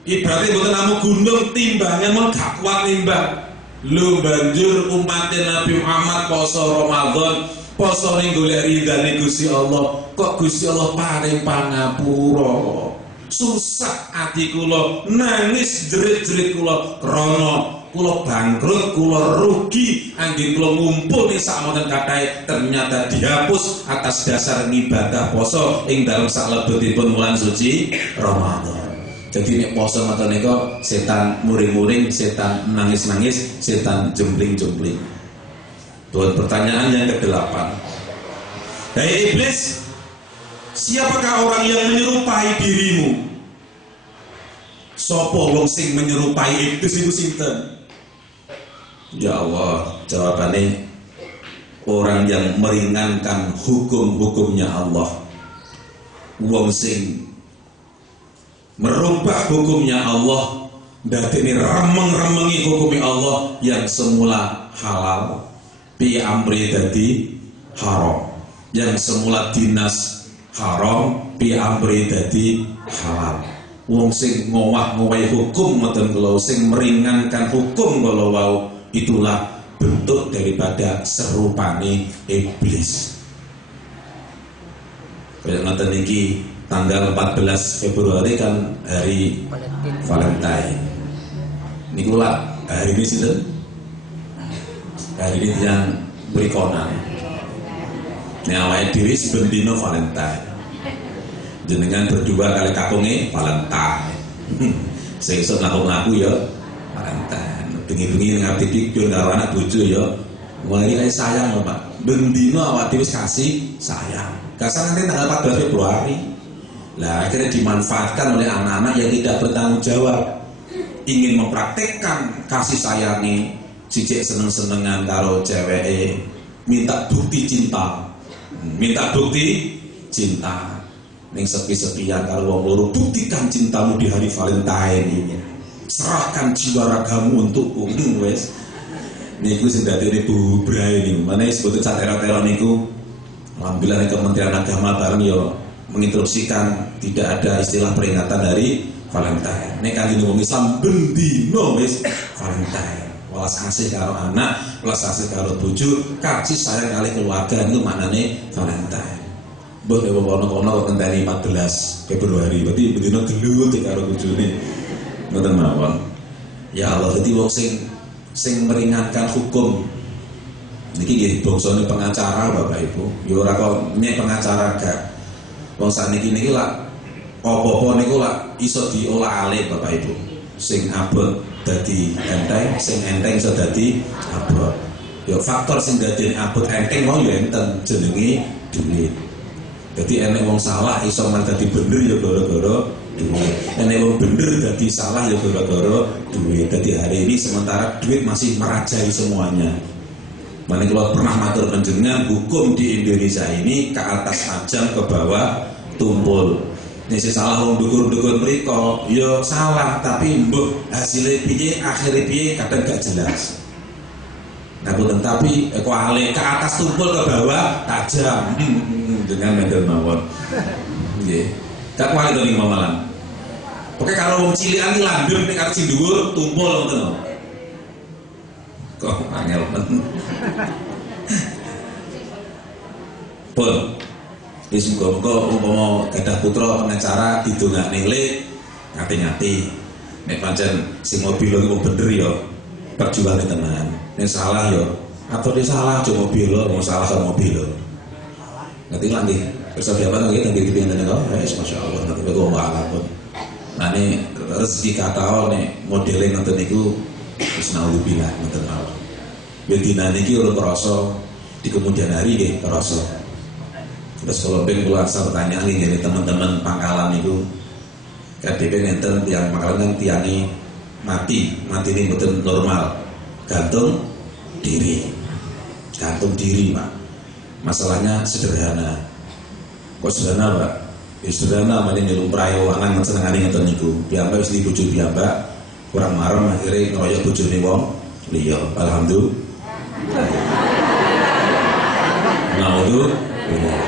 Ibaratnya mboten namung gunung timbangan mon gak kuat nimbang. Lho banjur umat Nabi Muhammad poso Ramadan, poso ning golek ridane Gusti Allah. Kok Gusti Allah paring pangapura. Susah ati kula, nangis jerit-jerit kula krana kula bangkrut, kula rugi, anggen kula ngumpul ning sakmonten kathah ternyata dihapus atas dasar ngibadah poso ing dalem salebetipun wulan suci Ramadan. Jadi nek poso ngoten nika setan muring-muring, setan nangis-nangis, setan jembling-jembling. Tuan pertanyaan yang ke-8. Hai iblis, siapakah orang yang menyerupai dirimu? Sopo wong sing menyerupai iblis itu sinten? Ya Allah, jawabannya orang yang meringankan hukum-hukumnya Allah. Wong sing merubah hukumnya Allah, dadekne remeng-remengi hukumnya Allah yang semula halal, bi amri dadi haram. Yang semula dinas haram, bi amri dadi halal. Wong sing ngowah-ngowahi hukum ngoten kula, sing meringankan hukum kala wau, itulah bentuk daripada serupane iblis. Kayak ngoten iki tanggal 14 Februari kan hari Valentine. Niku lah hari ini sinten? Hari ini yang berikonan. Nek awake dhewe sebendino Valentine. Jenengan berdua kali kakunge Valentine. Sing iso ngaku-ngaku ya Valentine. Bengi-bengi ning ati pikir karo anak bojo ya. Wari ae sayang lho, Pak. Bendino awake dhewe kasih sayang. Kasar nanti tanggal 14 Februari. Lah akhirnya dimanfaatkan oleh anak-anak yang tidak bertanggung jawab, ingin mempraktekkan kasih sayangnya, cicik seneng-senengan kalau cewek minta bukti cinta, ning sepi-sepian kalau wong loro, buktikan cintamu di hari Valentine ini, serahkan jiwa ragamu untukku. Wes niku sing dadine bubrai niku mana disebut teror niku. Alhamdulillah Kementerian Agama bareng yo menginstruksikan tidak ada istilah peringatan dari Valentine. Nek kali wong Islam bendino wis Valentine. Welas asih karo anak, welas asih karo bojo, kasih sayang kali keluarga itu maknane Valentine. Mbok nek ono kok ngenteni 14 Februari, berarti bendino gelut karo bojone. Ngoten mawon. Ya Allah, dadi wong sing meringankan hukum. Niki nggih bangsane pengacara Bapak Ibu. Ya ora kok nek pengacara gak. Wong sakniki niki lak apa-apa niku lak iso diolah alih Bapak Ibu. Sing abot dadi enteng, sing enteng iso dadi abot. Ya faktor sing dadi abot enteng mau ya enten jenenge duit. Dadi enek wong salah iso man dadi bener ya gara-gara duit. Enek wong bener dadi salah ya gara-gara duit. Dadi hari ini sementara duit masih merajai semuanya. Mana kalau pernah matur panjenengan, hukum di Indonesia ini ke atas tajam, ke bawah tumpul. Ini salah wong dukur-dukur mriko, yo salah, tapi mbok hasilnya piye, akhirnya piye kadang gak jelas. Nah, tapi kuali ke atas tumpul, ke bawah tajam. Dengan mendel mawon. Nggih. Gak kuali to ning malam. Oke, kalau wong cilikan iki landhep nek arep sing dhuwur tumpul ngoten lho. Kok angel pun wis muga-muga umpama gadah putra pengacara didongakne le ngati-ngati nek pancen sing mobil iku bener ya perjuangan tenan, nek salah ya atau dia salah aja mobil lo, mau salah ke mobil lo ngerti lah nggih. Terus apa nggih teng iki pinten kok wis masyaallah nanti kok mbak pun nah ini rezeki kata nek modele ngoten niku wis naudzubillah ngoten mawon. Bedina niki ora krasa di kemudian hari nggih krasa. Terus kalau ben kula pertanyaan nggih teman-teman Pangkalan niku KDP ngenten tiyang Pangkalan kan tiyangi mati ini mboten normal. Gantung diri. Gantung diri, Pak. Masalahnya sederhana. Kok sederhana, Pak? Ya sederhana mane nyelum prayo lanang senengane ngoten niku. Piyambak wis dibojo piyambak, kurang marem akhirnya ngeroyok bojone wong liya. Alhamdulillah. Naudzubillah.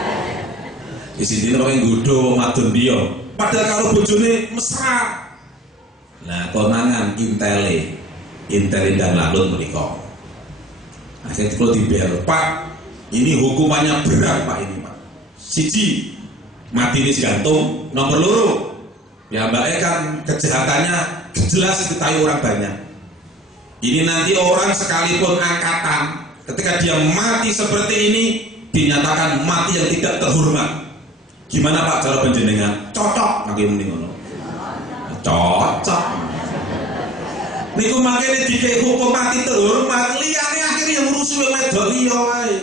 Di sini orang nggodho wong wadon liya. Padahal kalau bojone mesra. Nah, konangan intele dan lalut menika. Akhirnya kalau dibel, Pak, ini hukumannya berat Pak ini Pak. Siji, mati ini gantung. Nomor loro, ya Mbak kan kejahatannya jelas diketahui orang banyak. Ini nanti orang sekalipun angkatan, ketika dia mati seperti ini dinyatakan mati yang tidak terhormat. Gimana Pak cara penjenengan? Cocok lagi mending cocok. Niku makanya dikei hukum mati terhormat, liyane akhirnya yang ngurusi wong wedok liya wae.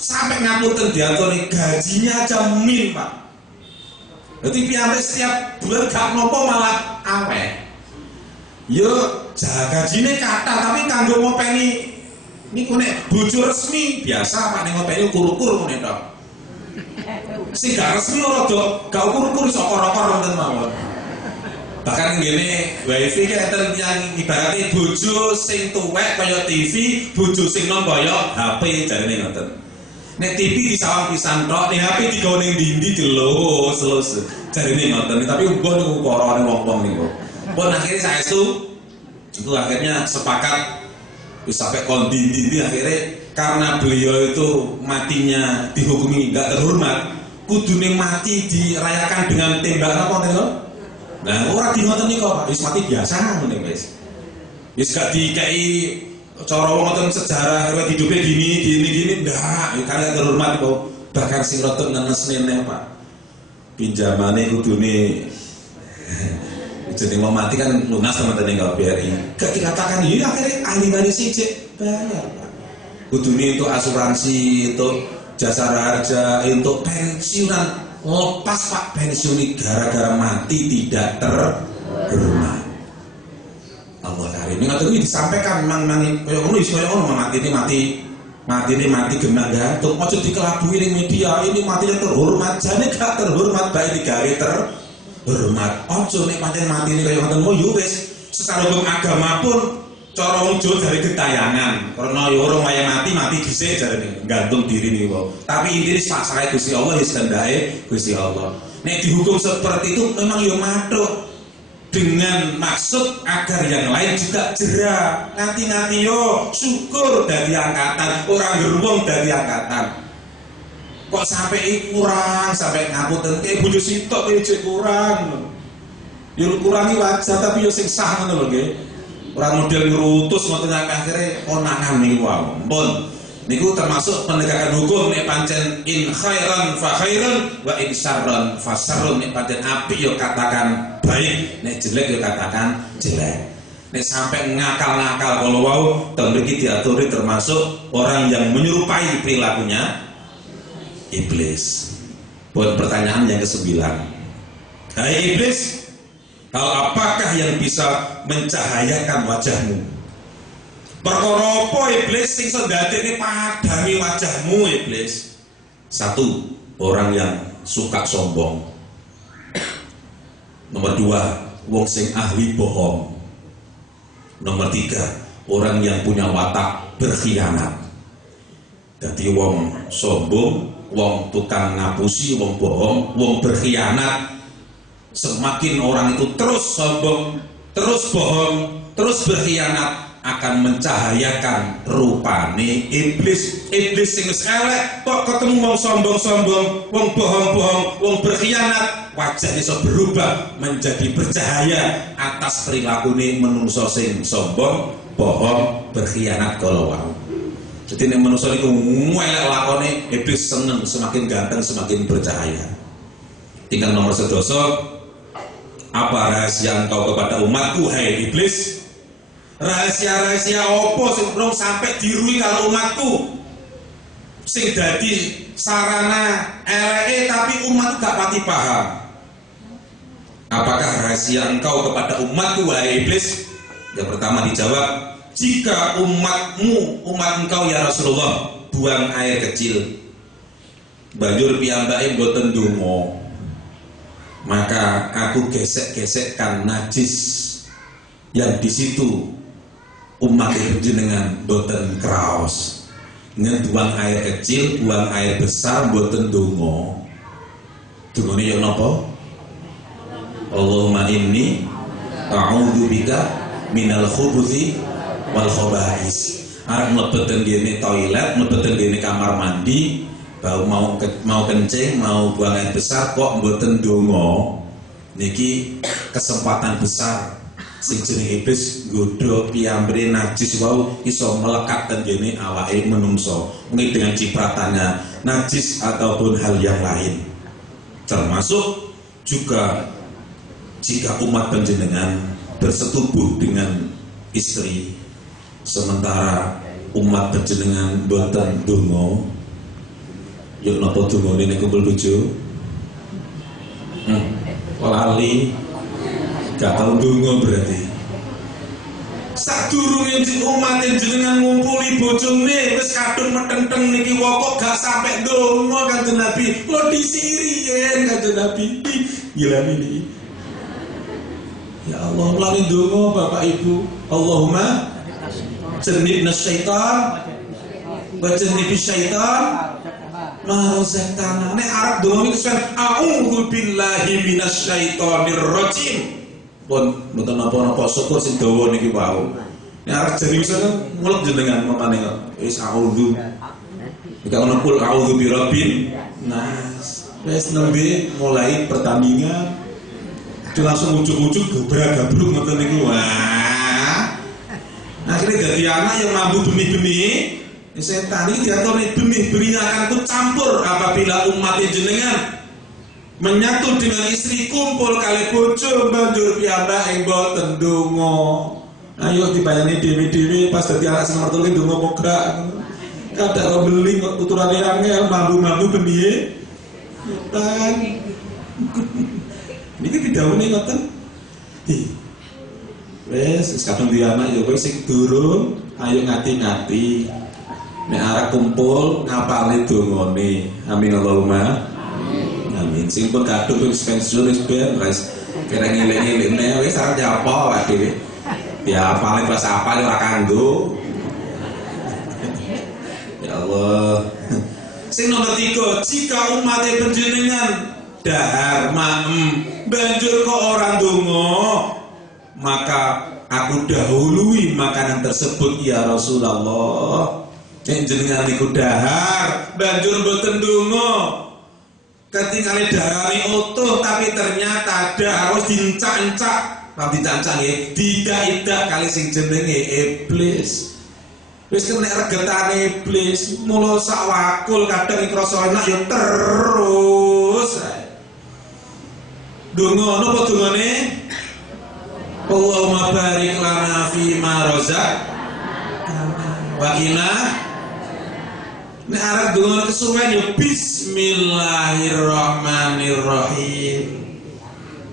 Sampai ngapunten diatoni gajinya aja min, Pak. Dadi piyambak setiap bulan gak nopo malah awet. Yo gajine kathah tapi kanggo ngopeni niku nek bojo resmi biasa Pak ning ngopeni ukur-ukur ngene tok. Sing gak resmi ora do gak ukur-ukur iso korok-korok wonten mawon. Bahkan ngene wifi ki enten yang ibaratnya bojo sing tuwek kaya TV, bojo sing nom kaya HP jarene ngoten. Nek TV disawang pisan tok, nek HP digawe ning ndi delus jarene ngoten. Tapi mbon niku korone wong-wong niku. Pun akhirnya saestu itu akhirnya sepakat bisa sampai kondi akhirnya karena beliau itu matinya dihukumi enggak terhormat, kudune mati dirayakan dengan tembak apa niku? Nah, ora di ngoten niku Pak, wis mati biasa ngene wis. Wis gak dikai cara wong ngoten sejarah rewet hidupe gini ndak, karena terhormat kok. Bahkan sing rada nenesne Pak. Pinjamane kudune jadi mau mati kan lunas teman-teman kalau BRI. Gak dikatakan iya akhirnya ahli waris sijik bayar Pak. Kudune untuk asuransi, untuk jasa harja, untuk pensiunan. Lepas Pak pensiun gara-gara mati tidak terhormat. Allah karim. Ngaten iki disampaikan mang-mang koyo ngono iso koyo ngono mati genah gantung. Aja dikelabui ning media ini matinya terhormat. Jane gak terhormat bae digawe terhormat. Aja nek pancen matine koyo ngoten yo wis secara hukum agama pun cara wujud dari getayangan karena ya orang waya mati dhisik jarene gantung diri niku. Tapi intine pasrahe Gusti Allah wis kendake Gusti Allah. Nek dihukum seperti itu memang ya matuk dengan maksud agar yang lain juga jerah. Nanti yo syukur dari angkatan, orang geruwung dari angkatan. Kok sampai kurang sampai ngapunten bojo sitok iki kurang. Yo kurangi wajar tapi yo sing sah ngono lho nggih. Orang model ngurutus ngoten akhirnya konangan niku wae. Pun niku termasuk penegakan hukum nek pancen in khairan fa khairan wa in syarran fa syarrun. Nek pancen apik yo katakan baik, nek jelek yo katakan jelek. Nek sampai ngakal-ngakal kalau wau teng mriki diaturi termasuk orang yang menyerupai perilakunya iblis. Buat pertanyaan yang ke-9. Hai iblis, hal apakah yang bisa mencahayakan wajahmu? Perkara apa iblis sing iso ndadekne padangi wajahmu iblis? 1, orang yang suka sombong. Nomor 2, wong sing ahli bohong. Nomor 3, orang yang punya watak berkhianat. Jadi wong sombong, wong tukang ngapusi, wong bohong, wong berkhianat. Semakin orang itu terus sombong, terus bohong, terus berkhianat, akan mencahayakan rupane iblis. Iblis sing wis elek kok ketemu wong sombong-sombong, wong bohong-bohong, wong berkhianat, wajah iso berubah menjadi bercahaya atas perilakune menungso sing sombong, bohong, berkhianat kalau wau. Jadi nek menungso niku elek lakone, iblis seneng semakin ganteng, semakin bercahaya. Tinggal nomor sedoso Apa rahasia engkau kepada umatku, hai iblis? Rahasia-rahasia opo sing urung sampai dirui karo umatku, sing dadi sarana eleke tapi umat gak pati paham. Apakah rahasia engkau kepada umatku, wahai iblis? Yang pertama dijawab, jika umatmu, umat engkau ya Rasulullah, buang air kecil, banjur piyambake mboten ndonga, maka aku gesek-gesekkan najis yang di situ umat jenengan boten kraos. Dengan buang air kecil, buang air besar boten donga. Dungane ya napa? Allahumma inni a'udzubika minal khubuthi wal khaba'is. Arep mlebet ngene toilet, mlebet ngene kamar mandi, mau kencing, mau buang air besar kok mboten donga. Niki kesempatan besar sing jeneng iblis nggodha piyambake najis wau iso melekat ten kene awake menungso, mungkin dengan cipratannya najis ataupun hal yang lain. Termasuk juga jika umat panjenengan bersetubuh dengan istri sementara umat panjenengan boten donga. Yuk napa dungane nek kumpul bojo? Lali gak tau donga berarti. Sadurunge umat jenengan ngumpuli bojone wis kadung metenteng niki kok gak sampai donga Kanjeng Nabi. Kula disiri yen Kanjeng Nabi. Gila ini. Ya Allah, melalui donga Bapak Ibu. Allahumma jannibna syaitan wa jannibis syaitan Mahozatana. Nek Arab donga iki kan a'udzu billahi minasyaitonir rajim. Pun mboten napa-napa syukur sing dawa niki wau. Nek arep jadi bisa mulek jenengan mapane kok. Wis a'udzu. Nek ana kul a'udzu birabbin nas. Wis nembe mulai pertandingan. Itu langsung ujuk-ujuk gobrak-gabruk ngoten niku. Wah. Akhirnya dadi anak yang mampu benih-benih. Setan ini diatoni benih beringakanku campur apabila umat jenengan menyatu dengan istri kumpul kali bojo banjur piyambake mboten ndonga. Ayo dibayani dhewe-dhewe pas dadi anak sing mertune ndonga apa gak. Kadang beli kok tuturane angel mambu-mambu benih. Setan. Niki didhawuhi ngoten. Wes kadung di anak ya kowe sing durung ayo ngati-ngati. Nek arek kumpul ngapali dongane. Amin Allahumma amin. Sing pun kadung wis pensiun wis ben wis kira ngeling-elingne wis arep apa wae dhewe. Ya apale pas apa ora kanggo. Ya Allah. Sing nomor 3, jika umat panjenengan dahar banjur kok orang donga, maka aku dahului makanan tersebut ya Rasulullah. Jenengan niku dahar banjur mboten donga. Ketinggalan dahari utuh tapi ternyata harus dincak-encak. Tapi dincak nggih, tidak kali sing jenenge iblis. Wis kena regetane iblis, mula sak wakul kadang krasa enak ya terus. Donga napa dongane? Allahumma barik lana fi ma razaq wa qina. Nek arep donga kesuwen ya bismillahirrahmanirrahim.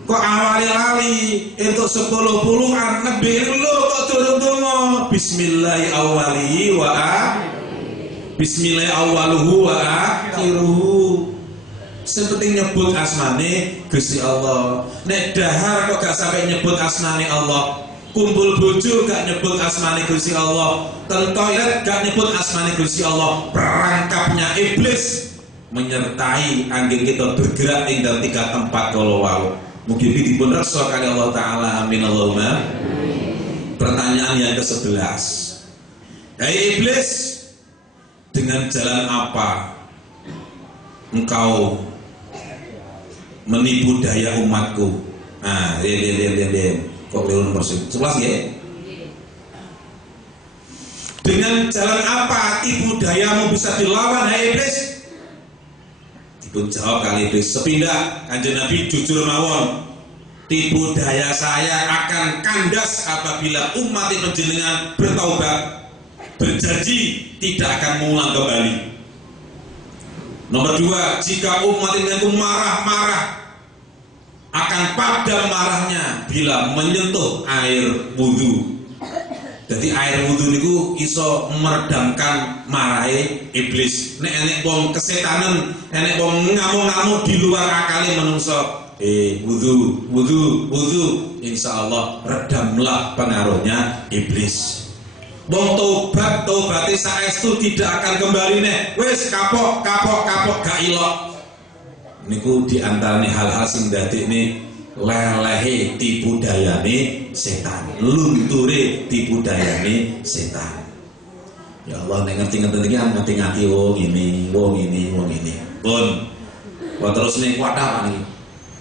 Kok awali lali entuk 10 puluhan nabi lho kok durung donga. Bismillahi awwalihi wa bismillahi awwaluhu wa akhiruhu. Seperti nyebut asmane Gusti Allah. Nek dahar kok gak sampai nyebut asmane Allah. Kumpul bojo gak nyebut asmane Gusti Allah. Ten toilet gak nyebut asmane Gusti Allah. Perangkapnya iblis menyertai angging kita bergerak ing dalam 3 tempat kalau wau. Mungkin dipun reksa kali Allah Ta'ala. Amin Allahumma. Pertanyaan yang ke-11. Hai iblis, dengan jalan apa engkau menipu daya umatku? Nah, lihat. Kok lewat nomor 11 ya? Dengan jalan apa tipu dayamu bisa dilawan, hai iblis? Dipun jawab kali iblis. Sepindah Kanjeng Nabi jujur mawon. tipu daya saya akan kandas apabila umat panjenengan bertaubat, berjanji tidak akan mengulang kembali. Nomor 2, jika umat panjenengan marah-marah, akan padam marahnya bila menyentuh air wudhu. Jadi air wudhu niku iso meredamkan marahe iblis. Nek enek wong kesetanan, enek wong ngamuk-ngamuk di luar akale menungso, wudhu, insyaallah redamlah pengaruhnya iblis. Wong tobat saestu tidak akan kembali nek wis kapok gak ilok. Niku diantarane hal-hal sing dadekne lelehe tipu dayane setan, lunture tipu dayane setan. Ya Allah, nek ngerti-ngerti iki ngati-ngati wong ini. Pun. Wah terus nih kuat apa nih?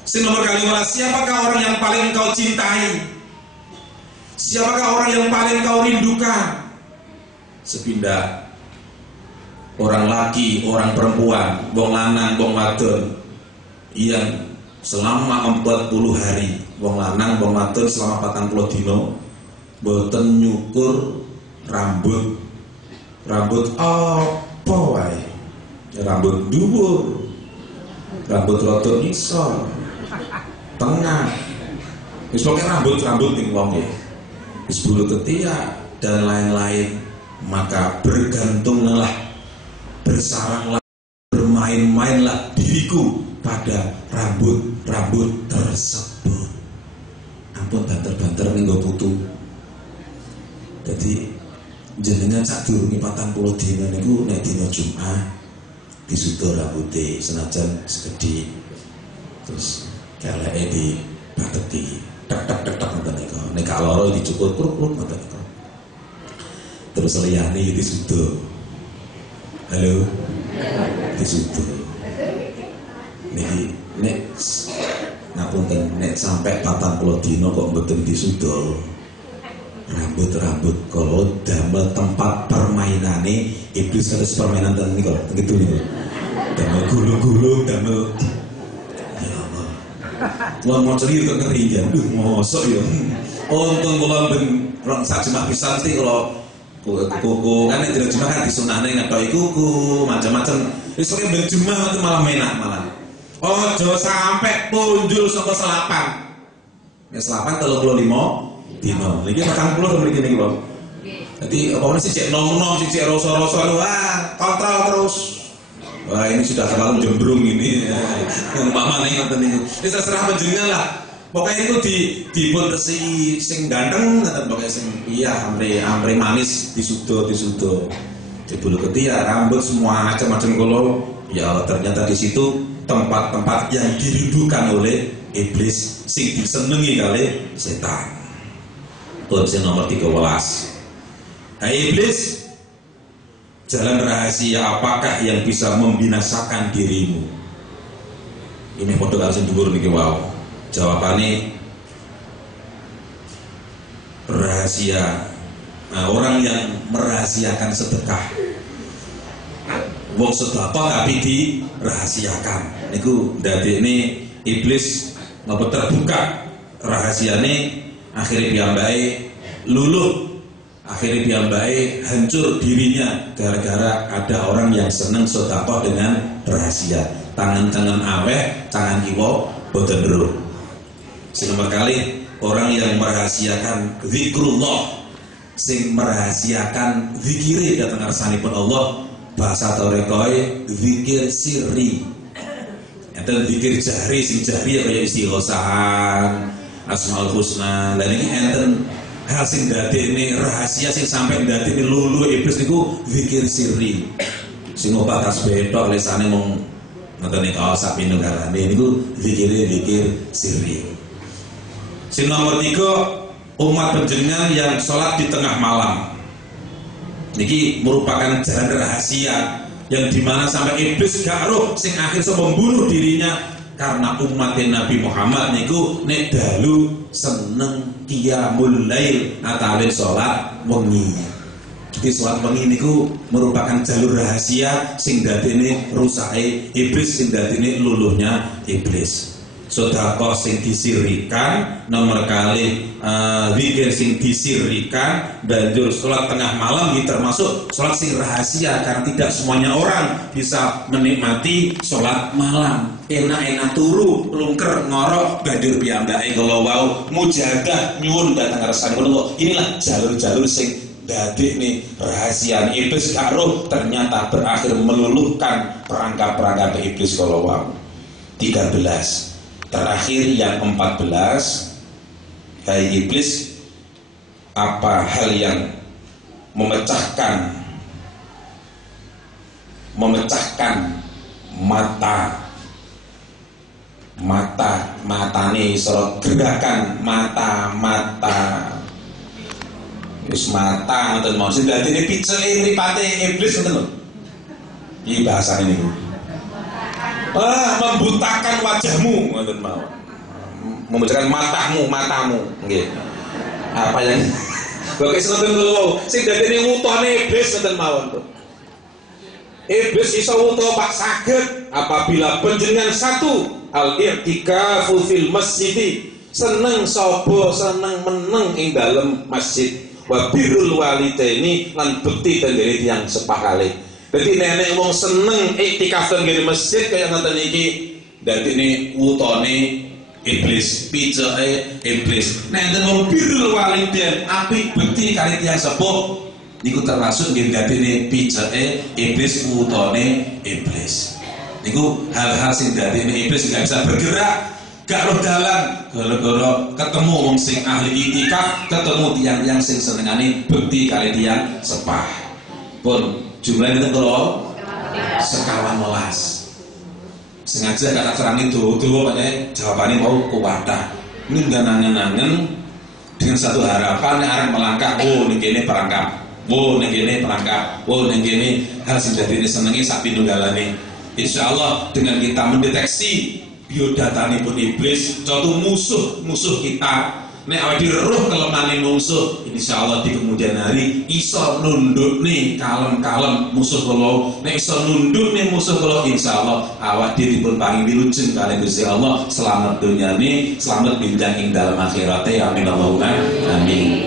Sing nomor kali 12, siapakah orang yang paling engkau cintai? Siapakah orang yang paling engkau rindukan? Sepindah orang laki, orang perempuan, wong lanang, wong wadon yang selama 40 hari, wong lanang, wong wadon selama 40 dino boten nyukur rambut apa wae, rambut dhuwur, rambut rada ngisor, tengah, wis pokoke rambut ning wong e, wis bulu ketiak dan lain-lain, maka bergantunglah, bersaranglah, bermain-mainlah diriku pada rambut tersebut. Ampun banter-banter ning nggo putu. Dadi jenengan sadurunge 40 dina niku nek dina Jumat disutur rambuté senajan sekedhik. Terus keleke dipateti. Tek ngoten niku. Nek gak lara dicukur kruk ngoten niku. Terus liyane disutur. Halo. Disutur. Nek ngapunten nek sampai 40 dino kok mboten disudul rambut kalau damel tempat permainane iblis kados permainan ten niku gitu niku. Damel gulung-gulung, damel ya Allah. Wong mau cerita ngeri ya. Duh, mosok ya. Untung kula ben sak Jumat pisan sih kula kuku kan dina Jumat kan disunahne ngethoki kuku, macam-macam. Wis kok ben Jumat malah menak malah. Ojo sampai punjul saka selapan. Nek selapan 35 dino. Niki 40 mriki niki, Bang. Jadi apa sih cek nom-nom, cek rasa-rasa kontrol terus. Wah, ini sudah terlalu jembrung ini. Umpama ning ngoten niku. Wis terserah panjenengan lah. Pokoknya itu dipun resi sing ganteng ngoten pokoke sing amre manis disudo. Dibulu ketiak, rambut semua macam-macam kula. Ya Allah, ternyata di situ tempat-tempat yang dirindukan oleh iblis, sing disenengi kali setan. Kunci nomor 13. Hai iblis, jalan rahasia apakah yang bisa membinasakan dirimu? Ini foto langsung dhuwur niki wae. Jawabane rahasia. Nah, orang yang merahasiakan sedekah, wong sedekah tapi dirahasiakan. Niku dadekne iblis ngapa terbuka rahasiane, akhirnya piyambake luluh, akhirnya piyambake hancur dirinya gara-gara ada orang yang seneng sedekah dengan rahasia. Tangan-tangan aweh, tangan kiwa boten ero. Sing nomor kali orang yang merahasiakan zikrullah, sing merahasiakan zikire dateng ngarsanipun Allah, bahasa torekoe zikir sirri. Enten zikir jahri, sing jahri kaya istighosahan, Asmaul Husna. Lah niki enten hal sing dadekne rahasia sing sampe dadekne lulu iblis niku zikir sirri. Sing obatas betok lesane mung ngoten niku sak pindho karane niku zikir sirri. Sing nomor 3, umat panjenengan yang sholat di tengah malam. Niki merupakan jalan rahasia yang dimana sampai iblis gak roh sing akhir so membunuh dirinya karena umat Nabi Muhammad niku nek dalu seneng qiyamul lail atale sholat wengi. Jadi sholat wengi niku merupakan jalur rahasia sing dadene rusake iblis, sing dadene luluhnya iblis. sedekah sing disirikan, nomor kali zikir sing disirikan, banjur sholat tengah malam ini termasuk sholat sing rahasia karena tidak semuanya orang bisa menikmati sholat malam. Enak-enak turu, lungker, ngorok, banjur piyambake kalau wau mujadah nyuwun datang ngersani kula. Inilah jalur-jalur sing dadik nih rahasia iblis karo ternyata berakhir meluluhkan perangkap-perangkap iblis kalau wau. 13 terakhir yang 14, hai iblis, apa hal yang memecahkan matane sorot gerakan mata wis mata ngoten mau sing dadine picele mripate iblis ngoten lho. Iki bahasane niku. Membutakan wajahmu ngoten mau. Membutakan matamu nggih. Apa yang kok iso ngoten lho sing dadine wutone iblis ngoten mawon to. Iblis iso wuto pak saged apabila panjenengan satu al-i'tikafu fil masjid, seneng sapa seneng meneng ing dalem masjid, wa birrul walidaini lan bekti tengene tiyang sepakale. Dadi nenek wong seneng iktikaf tengene masjid kaya ngoten iki, dadine wutone iblis, piceke iblis. Nek enten wong birrul walidain apik bekti kali tiyang sepuh niku termasuk nggih dadine piceke iblis, wutone iblis. Niku hal-hal sing dadine iblis gak bisa bergerak, gak roh dalan, gara-gara ketemu wong sing ahli iktikaf, ketemu tiang-tiang sing senengane bekti kali tiang sepah. Pun jumlahnya itu kalau sekawan welas. Sengaja kata terangi doa-doa makanya jawabannya mau kuwatah. Ini nggak nangen-nangen dengan satu harapan yang arep melangkah. Oh ning perangkap. Oh ning perangkap. Oh ning hal sing dadine senenge sak pinunggalane. Insyaallah dengan kita mendeteksi biodatane pun iblis, contoh musuh kita, nek awake roh kelemane musuh, insyaallah di kemudian hari iso nundukne kalem-kalem musuh kula. Nek iso nundukne musuh kula, insyaallah awake dipun paringi wilujeng kalih Gusti Allah, selamat dunyane, selamat binjang ing dalem akhirate. Amin Allahumma amin.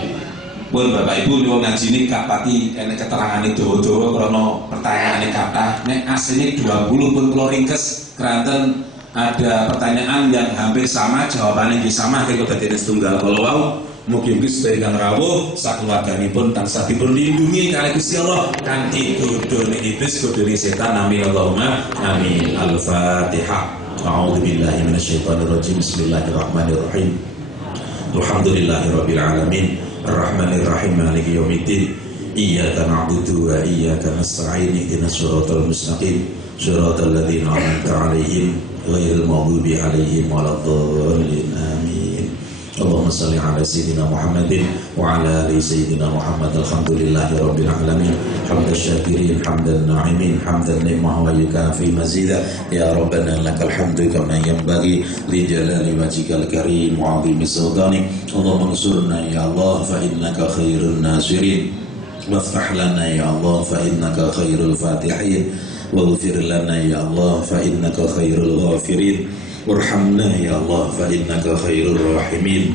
Pun Bapak Ibu nyuwun ngaji ini gak pati enek keterangane dawa-dawa krana pertanyaane kathah. Nek aslinya 20 pun kula ringkes keranten ada pertanyaan yang hampir sama, jawabannya sama kaya dadi setunggal kala wau. Mugi-mugi sedaya kang rawuh sakeluarganipun tansah dipun lindungi kalih Gusti Allah kanthi godhone iblis, godhone setan. Amin Allahumma amin. Al-Fatihah. A'udzubillahi minasyaitonirrajim. Bismillahirrahmanirrahim. Alhamdulillahirabbil alamin. Ar-Rahmanir-Rahim Maliki yaumiddin. Iyyaka na'budu wa iyyaka nasta'in. Ihdinas shiratal mustaqim. Shiratal ladzina an'amta 'alaihim ghairil maghdubi 'alaihim waladdallin. Amin. Allahumma shalli 'ala sayyidina Muhammadin wa 'ala ali sayyidina Muhammad. Alhamdulillahirabbil alamin. Hamdan syakirin, hamdan na'imin, hamdan ni'mah wa yukafi mazida. Ya Rabbana lakal hamdu kama yanbaghi li jalali wajhikal karim wa 'azimi sultanik. Allahumma ansurna ya Allah fa innaka khairun nasirin. Waftah lana ya Allah fa innaka khairul fatihin. Waghfir lana ya Allah fa innaka khairul ghafirin. Warhamna ya Allah fa innaka khairur rahimin.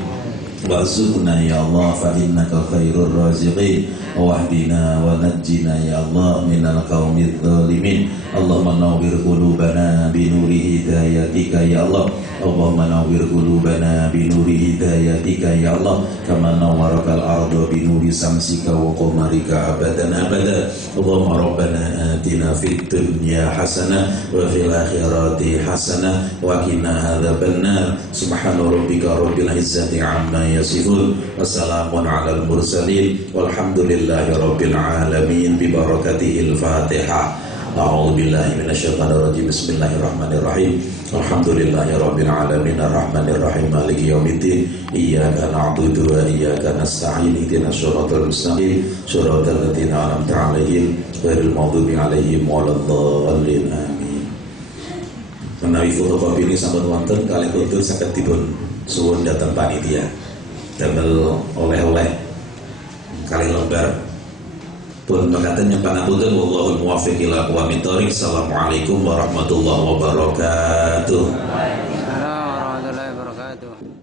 Warzuqna ya Allah fa innaka khairur raziqin. Wahdina wa najjina ya Allah minal qaumidz zalimin. Allahumma nawwir qulubana bi nuri hidayatika ya Allah. Allahumma nawwir qulubana bi nuri hidayatika ya Allah, kama nawwarakal arda bi nuri samsika wa qamarika abadan abada. Allahumma rabbana atina fid dunya hasanah wa fil akhirati hasanah wa qina adzabannar. Subhana rabbika rabbil izzati amma yasifun wa salamun alal mursalin walhamdulillahi rabbil alamin bi barakatihil Fatihah. A'udzu billahi minasyaitonir rajim. Bismillahirrahmanirrahim. Alhamdulillahirabbil alamin arrahmanir rahim maliki yaumiddin. Iyyaka na'budu wa iyyaka nasta'in. Ihdinas shiratal mustaqim shiratal ladzina an'amta 'alaihim ghairil maghdubi 'alaihim waladdallin. Amin. Menawi fotokopi ini sampun wonten kalih kultur saged dipun suwun dhateng panitia damel oleh-oleh kalih lembar. Pun mengatakan yang pangapunten wallahul muwaffiq ila aqwamit thoriq. Assalamualaikum warahmatullahi wabarakatuh. wabarakatuh.